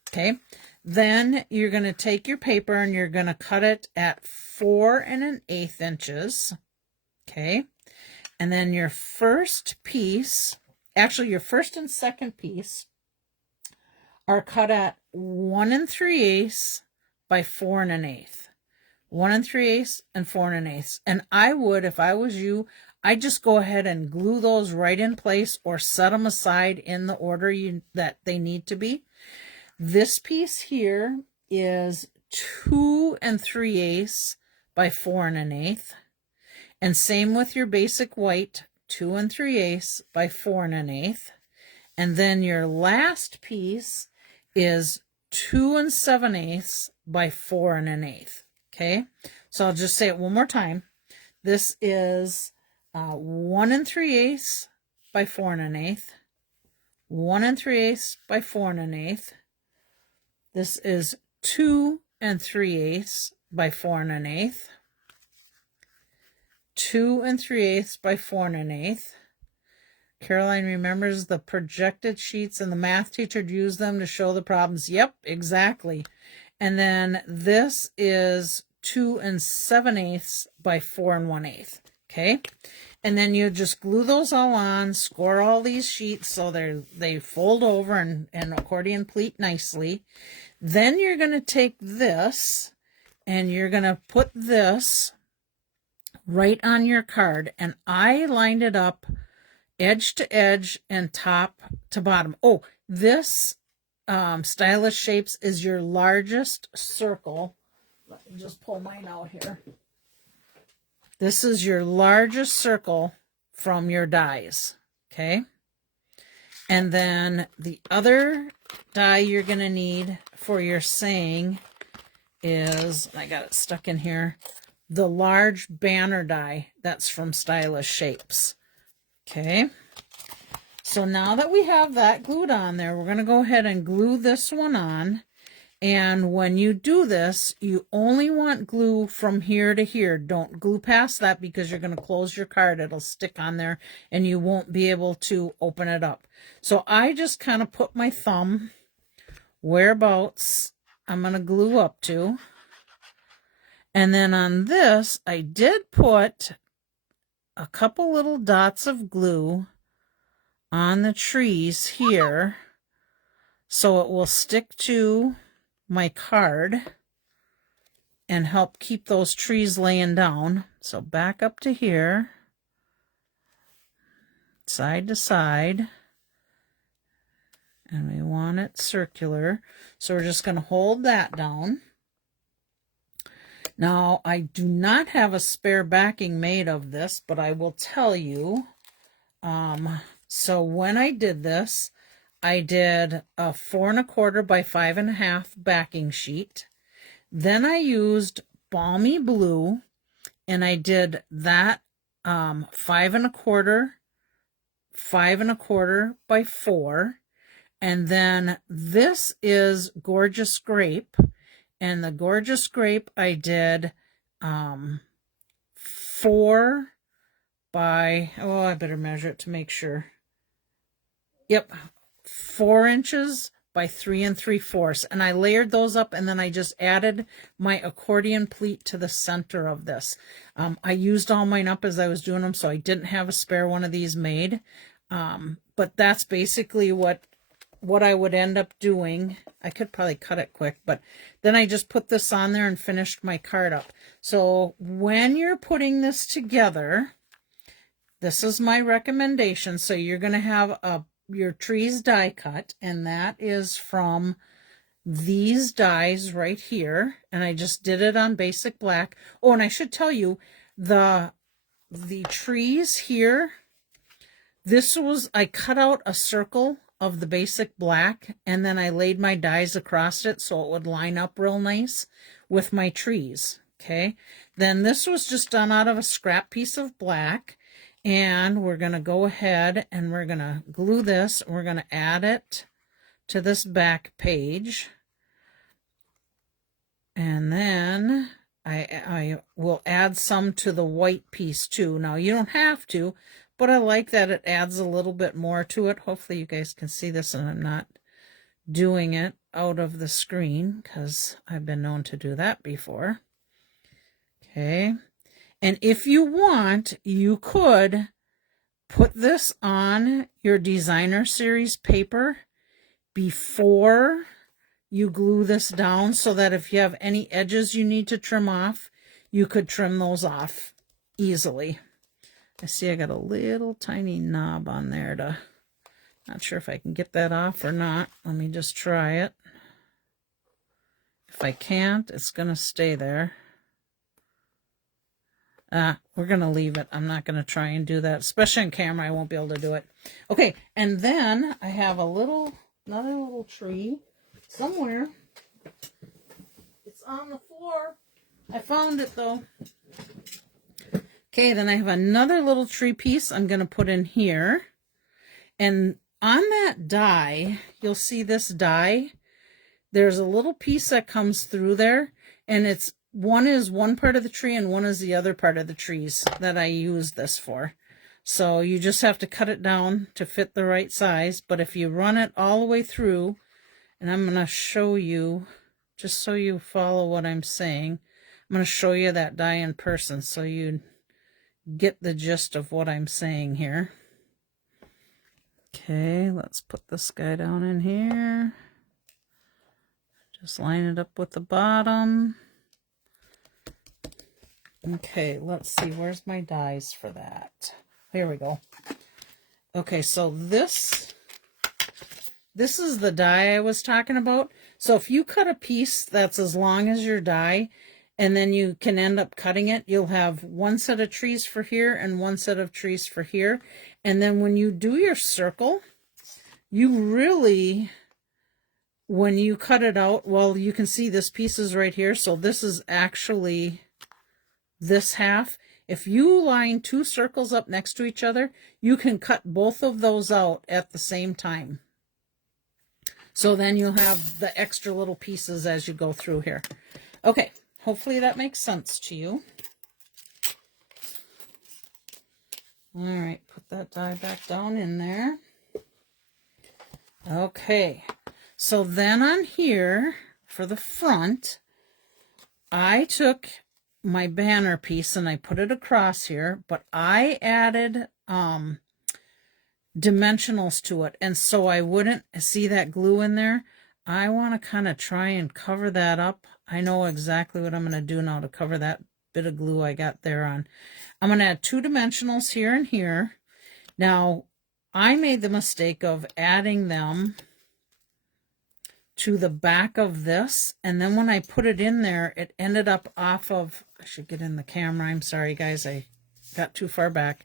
Okay. Then you're going to take your paper and you're going to cut it at 4 1/8 inches. Okay. And then your first piece, actually your first and second piece, are cut at 1 3/8 by 4 1/8. 1 3/8 and 4 1/8. And I would, if I was you, I'd just go ahead and glue those right in place or set them aside in the order that they need to be. This piece here is 2 3/8 by 4 1/8. And same with your basic white, 2 3/8 by 4 1/8. And then your last piece is 2 7/8 by 4 1/8. Okay, so I'll just say it one more time. This is 1 3/8 by 4 1/8, 1 3/8 by 4 1/8. This is 2 3/8 by 4 1/8, 2 3/8 by 4 1/8. Caroline remembers the projected sheets and the math teacher used them to show the problems. Yep, exactly. And then this is 2 7/8 by 4 1/8. Okay. And then you just glue those all on, score all these sheets so they fold over and accordion pleat nicely. Then you're going to take this and you're going to put this right on your card. And I lined it up edge to edge and top to bottom. Oh, this Stylish Shapes is your largest circle. Let me just pull mine out here. This is your largest circle from your dies, okay? And then the other die you're going to need for your saying is, I got it stuck in here, the large banner die that's from Stylish Shapes, okay? So now that we have that glued on there, we're going to go ahead and glue this one on. And when you do this, you only want glue from here to here. Don't glue past that because you're going to close your card. It'll stick on there and you won't be able to open it up. So I just kind of put my thumb whereabouts I'm going to glue up to. And then on this, I did put a couple little dots of glue on the trees here so it will stick to my card and help keep those trees laying down. So back up to here, side to side, and we want it circular. So we're just going to hold that down. Now, I do not have a spare backing made of this, but I will tell you. So when I did this, I did a 4 1/4 by 5 1/2 backing sheet. Then I used Balmy Blue, and I did that 5 1/4, 5 1/4 by 4. And then this is Gorgeous Grape. And the Gorgeous Grape I did 4 by, oh, I better measure it to make sure. Yep, 4 inches by 3 3/4. And I layered those up, and then I just added my accordion pleat to the center of this. I used all mine up as I was doing them, so I didn't have a spare one of these made. But that's basically what I would end up doing. I could probably cut it quick, but then I just put this on there and finished my card up. So when you're putting this together, this is my recommendation. So you're going to have your trees die cut, and that is from these dies right here. And I just did it on basic black. Oh, and I should tell you, the trees here, I cut out a circle of the basic black, and then I laid my dies across it so it would line up real nice with my trees. Okay, then this was just done out of a scrap piece of black, and we're going to go ahead and we're going to glue this. We're going to add it to this back page, and then I will add some to the white piece too. Now you don't have to, but I like that it adds a little bit more to it. Hopefully you guys can see this and I'm not doing it out of the screen, because I've been known to do that before. Okay. And if you want, you could put this on your designer series paper before you glue this down, so that if you have any edges you need to trim off, you could trim those off easily. I see I got a little tiny knob on there. Not sure if I can get that off or not. Let me just try it. If I can't, it's going to stay there. We're going to leave it. I'm not going to try and do that. Especially on camera, I won't be able to do it. Okay, and then I have another little tree somewhere. It's on the floor. I found it though. Okay, then I have another little tree piece I'm going to put in here. And on that die, you'll see this die. There's a little piece that comes through there, and one is one part of the tree and one is the other part of the trees that I use this for. So you just have to cut it down to fit the right size. But if you run it all the way through, and I'm going to show you, just so you follow what I'm saying, I'm going to show you that die in person so you get the gist of what I'm saying here. Okay, let's put this guy down in here. Just line it up with the bottom. Okay, let's see, where's my dies for that? Here we go. Okay, so this is the die I was talking about. So if you cut a piece that's as long as your die, and then you can end up cutting it, you'll have one set of trees for here and one set of trees for here. And then when you do your circle, you really, when you cut it out, well, you can see this piece is right here. So this is actually this half. If you line 2 circles up next to each other, you can cut both of those out at the same time. So then you'll have the extra little pieces as you go through here. Okay. Hopefully that makes sense to you. All right, put that die back down in there. Okay, so then on here, for the front, I took my banner piece and I put it across here, but I added dimensionals to it, and so I wouldn't see that glue in there. I want to kind of try and cover that up. I know exactly what I'm going to do now to cover that bit of glue I got there on. I'm going to add 2 dimensionals here and here. Now, I made the mistake of adding them to the back of this, and then when I put it in there, it ended up off of, I should get in the camera, I'm sorry guys, I got too far back.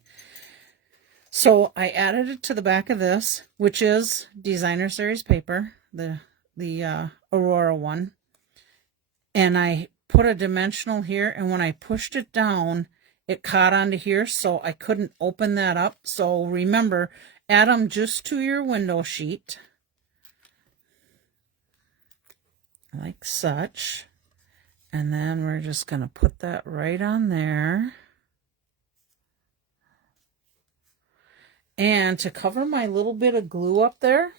So I added it to the back of this, which is Designer Series paper, the Aurora one, and I put a dimensional here, and when I pushed it down, it caught onto here, so I couldn't open that up. So remember, add them just to your window sheet, like such, and then we're just going to put that right on there. And to cover my little bit of glue up there,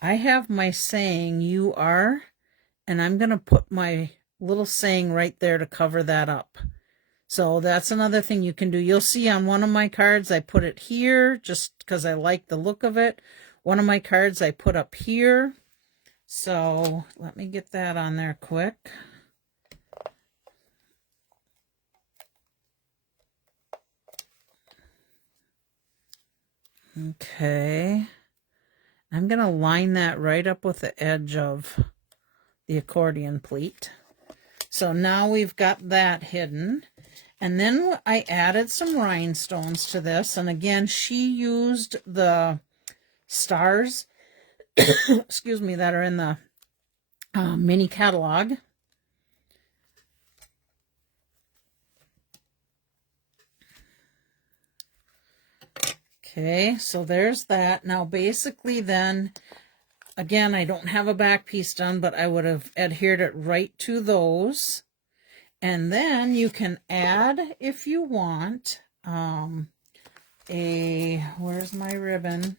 I have my saying, "You are," and I'm going to put my little saying right there to cover that up. So that's another thing you can do. You'll see on one of my cards, I put it here just because I like the look of it. One of my cards I put up here. So let me get that on there quick. Okay. I'm going to line that right up with the edge of the accordion pleat. So now we've got that hidden. And then I added some rhinestones to this. And again, she used the stars, excuse me, that are in the mini catalog. Okay, so there's that. Now basically then, again, I don't have a back piece done, but I would have adhered it right to those. And then you can add, if you want, where's my ribbon?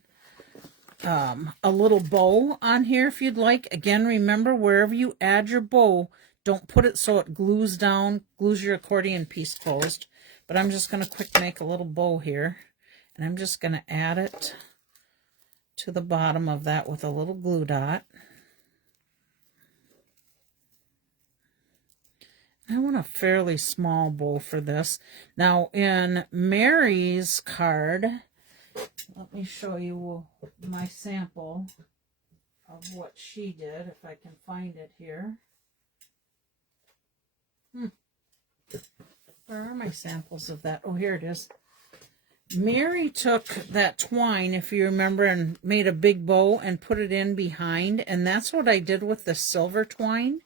A little bow on here if you'd like. Again, remember, wherever you add your bow, don't put it so it glues down, glues your accordion piece closed. But I'm just going to quick make a little bow here. And I'm just going to add it to the bottom of that with a little glue dot. I want a fairly small bow for this. Now in Mary's card, let me show you my sample of what she did, if I can find it here. Where are my samples of that? Oh, here it is. Mary took that twine, if you remember, and made a big bow and put it in behind, and that's what I did with the silver twine.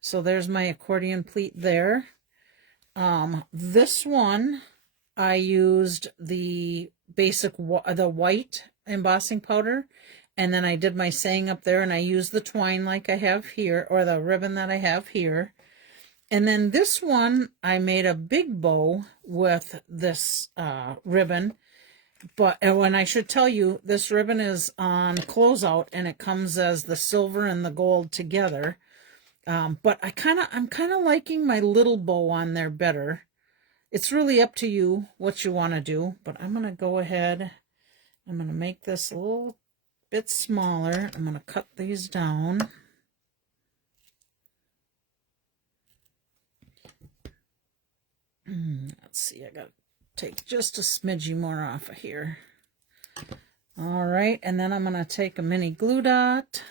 So there's my accordion pleat there. This one, I used the basic, the white embossing powder, and then I did my saying up there, and I used the twine like I have here, or the ribbon that I have here. And then this one, I made a big bow with this ribbon. But when I should tell you, this ribbon is on closeout, and it comes as the silver and the gold together. But I'm kind of liking my little bow on there better. It's really up to you what you want to do. But I'm going to go ahead. I'm going to make this a little bit smaller. I'm going to cut these down. Let's see, I got to take just a smidgy more off of here. All right, and then I'm going to take a mini glue dot.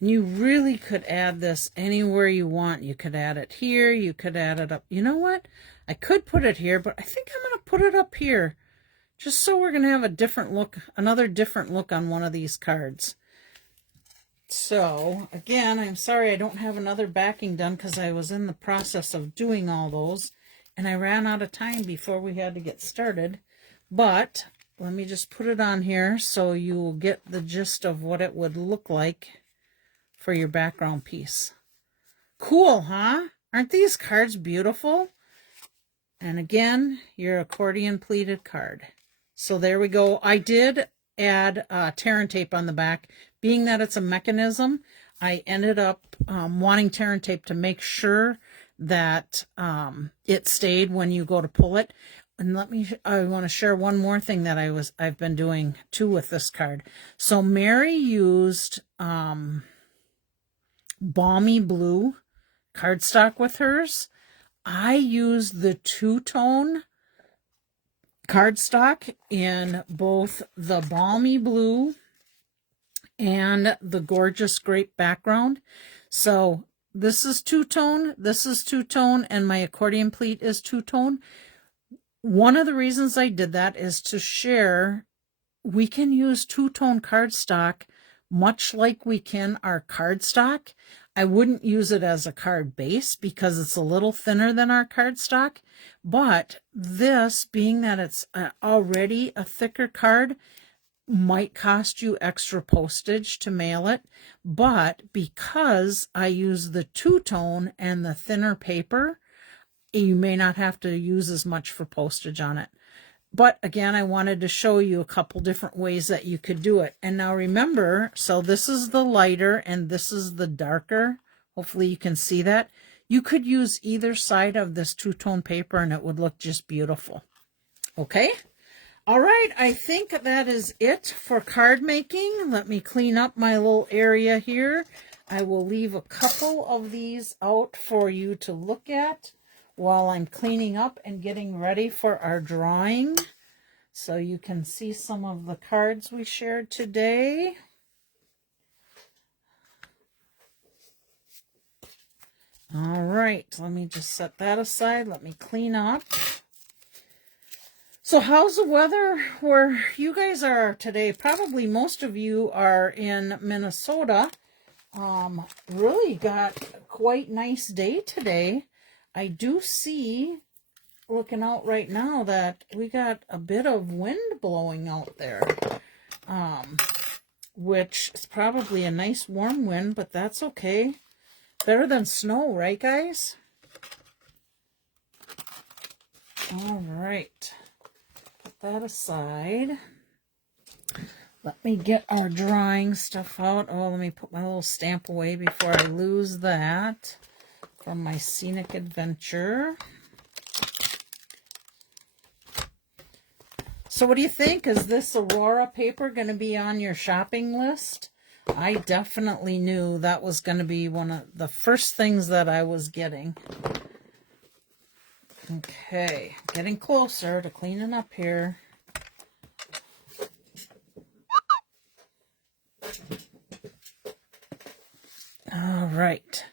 You really could add this anywhere you want. You could add it here, you could add it up. You know what? I could put it here, but I think I'm going to put it up here. Just so we're going to have a different look, another different look on one of these cards. So, again, I'm sorry I don't have another backing done because I was in the process of doing all those, and I ran out of time before we had to get started. But let me just put it on here so you will get the gist of what it would look like for your background piece. Cool, huh? Aren't these cards beautiful? And again, your accordion pleated card. So there we go. I did add tear and tape on the back. Being that it's a mechanism, I ended up wanting tear and tape to make sure that it stayed when you go to pull it. And I want to share one more thing that I've been doing too with this card. So Mary used Balmy Blue cardstock with hers. I used the two-tone cardstock in both the Balmy Blue and the Gorgeous Grape background. So this is two-tone, this is two-tone, and my accordion pleat is two-tone. One of the reasons I did that is to share we can use two-tone cardstock much like we can our cardstock. I wouldn't use it as a card base because it's a little thinner than our cardstock, but this, being that it's already a thicker card, might cost you extra postage to mail it, but because I use the two-tone and the thinner paper, you may not have to use as much for postage on it. But again, I wanted to show you a couple different ways that you could do it. And now remember, so this is the lighter and this is the darker. Hopefully you can see that. You could use either side of this two-tone paper and it would look just beautiful. Okay? All right, I think that is it for card making. Let me clean up my little area here. I will leave a couple of these out for you to look at while I'm cleaning up and getting ready for our drawing, so you can see some of the cards we shared today. All right, let me just set that aside. Let me clean up. So how's the weather where you guys are today? Probably most of you are in Minnesota. Really got quite nice day today. I do see, looking out right now, that we got a bit of wind blowing out there, which is probably a nice warm wind, but that's okay. Better than snow, right, guys? All right. Put that aside. Let me get our drawing stuff out. Oh, let me put my little stamp away before I lose that. From my scenic adventure. So what do you think? Is this Aurora paper going to be on your shopping list? I definitely knew that was going to be one of the first things that I was getting. Okay, getting closer to cleaning up here. All right.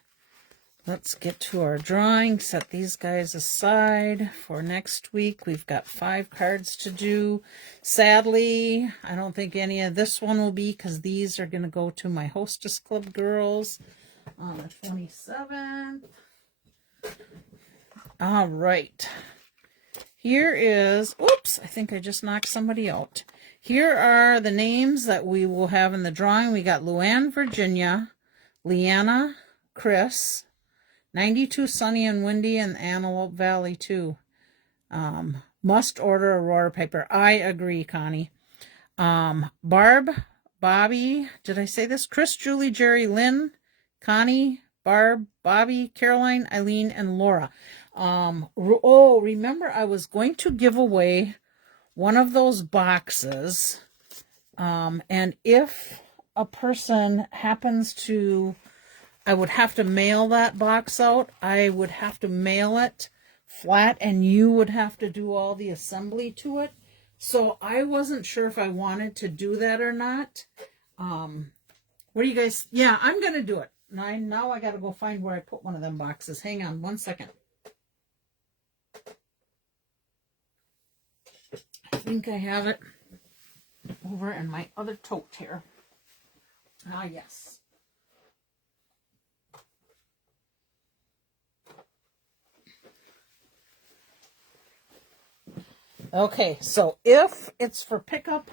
Let's get to our drawing, set these guys aside for next week. We've got 5 cards to do. Sadly, I don't think any of this one will be because these are going to go to my Hostess Club girls on the 27th. All right. Here is, oops, I think I just knocked somebody out. Here are the names that we will have in the drawing. We got Luann, Virginia, Leanna, Chris, 92 Sunny and Windy, and Antelope Valley too. Must order Aurora paper. I agree, Connie. Barb, Bobby, did I say this? Chris, Julie, Jerry, Lynn, Connie, Barb, Bobby, Caroline, Eileen, and Laura. Oh, remember I was going to give away one of those boxes. And if a person happens to, I would have to mail that box out. I would have to mail it flat and you would have to do all the assembly to it. So I wasn't sure if I wanted to do that or not. What do you guys, yeah, I'm going to do it. Now I got to go find where I put one of them boxes. Hang on one second. I think I have it over in my other tote here. Ah, yes. Okay, so if it's for pickup,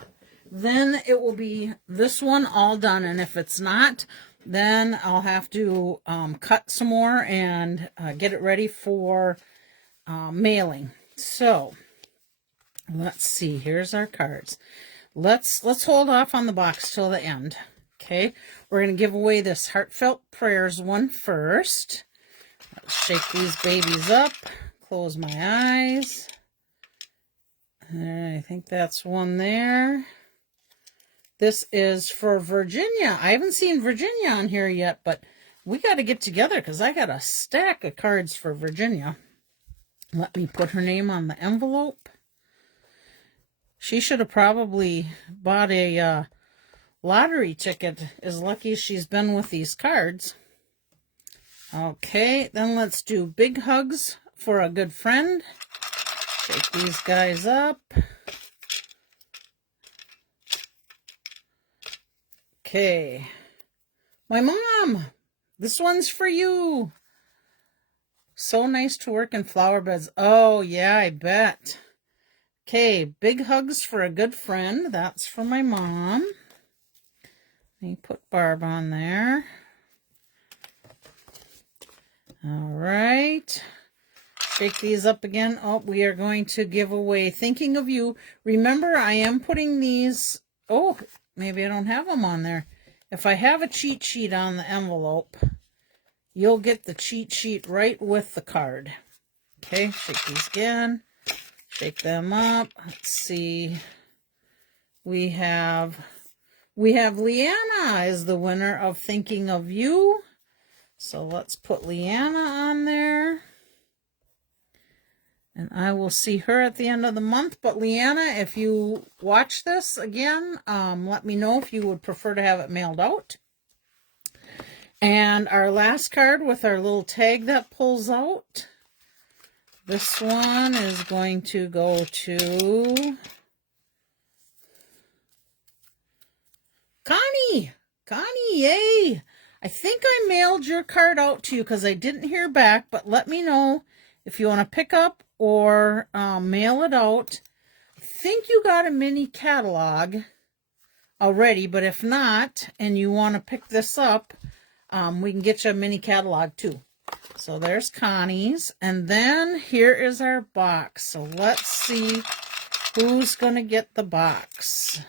then it will be this one all done. And if it's not, then I'll have to cut some more and get it ready for mailing. So let's see. Here's our cards. let's hold off on the box till the end. Okay, we're going to give away this Heartfelt Prayers one first. Let's shake these babies up, close my eyes. I think that's one there. This is for Virginia. I haven't seen Virginia on here yet, but we got to get together because I got a stack of cards for Virginia. Let me put her name on the envelope. She should have probably bought a lottery ticket, as lucky as she's been with these cards. Okay, then let's do big hugs for a good friend. Shake these guys up. Okay. My mom, this one's for you. So nice to work in flower beds. Oh, yeah, I bet. Okay, big hugs for a good friend. That's for my mom. Let me put Barb on there. All right. Shake these up again. Oh, we are going to give away Thinking of You. Remember, I am putting these... Oh, maybe I don't have them on there. If I have a cheat sheet on the envelope, you'll get the cheat sheet right with the card. Okay, shake these again. Shake them up. Let's see. We have Leanna is the winner of Thinking of You. So let's put Leanna on there. And I will see her at the end of the month. But Leanna, if you watch this again, let me know if you would prefer to have it mailed out. And our last card with our little tag that pulls out. This one is going to go to Connie. Connie, yay! I think I mailed your card out to you because I didn't hear back, but let me know if you want to pick up or mail it out. I think you got a mini catalog already, but if not, and you want to pick this up, we can get you a mini catalog too. So there's Connie's. And then here is our box. So let's see who's going to get the box.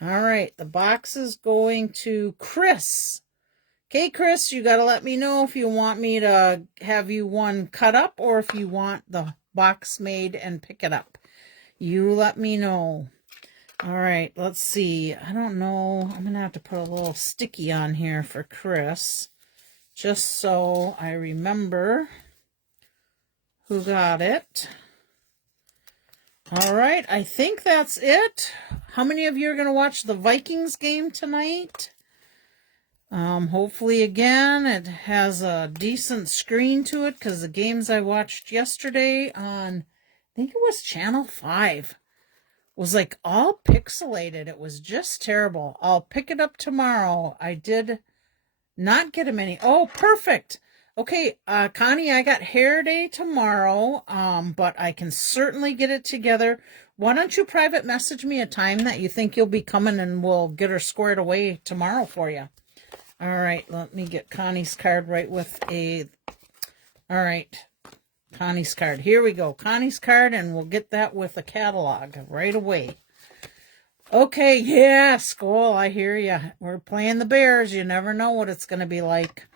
All right, the box is going to Chris. Okay, Chris, you got to let me know if you want me to have you one cut up or if you want the box made and pick it up. You let me know. All right, let's see. I don't know. I'm going to have to put a little sticky on here for Chris, just so I remember who got it. All right, I think that's it. How many of you are going to watch the Vikings game tonight? Hopefully, again, it has a decent screen to it because the games I watched yesterday on, I think it was Channel 5, was like all pixelated. It was just terrible. I'll pick it up tomorrow. I did not get a mini. Oh, perfect. Okay, Connie, I got hair day tomorrow, but I can certainly get it together. Why don't you private message me a time that you think you'll be coming and we'll get her squared away tomorrow for you. All right, let me get Connie's card right with a... All right, Connie's card. Here we go. Connie's card, and we'll get that with a catalog right away. Okay, yeah, Skull, I hear you. We're playing the Bears. You never know what it's going to be like.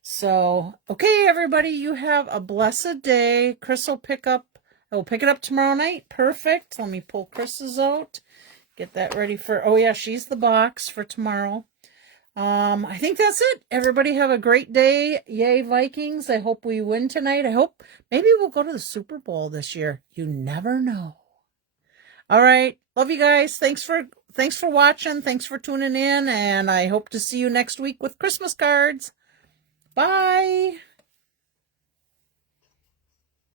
So, okay, everybody, you have a blessed day. Chris will pick up... I will pick it up tomorrow night. Perfect. Let me pull Chris's out. Get that ready for... Oh, yeah, she's the box for tomorrow. I think that's it. Everybody have a great day. Yay, Vikings. I hope we win tonight. I hope maybe we'll go to the Super Bowl this year. You never know. All right. Love you guys. Thanks for watching. Thanks for tuning in. And I hope to see you next week with Christmas cards. Bye.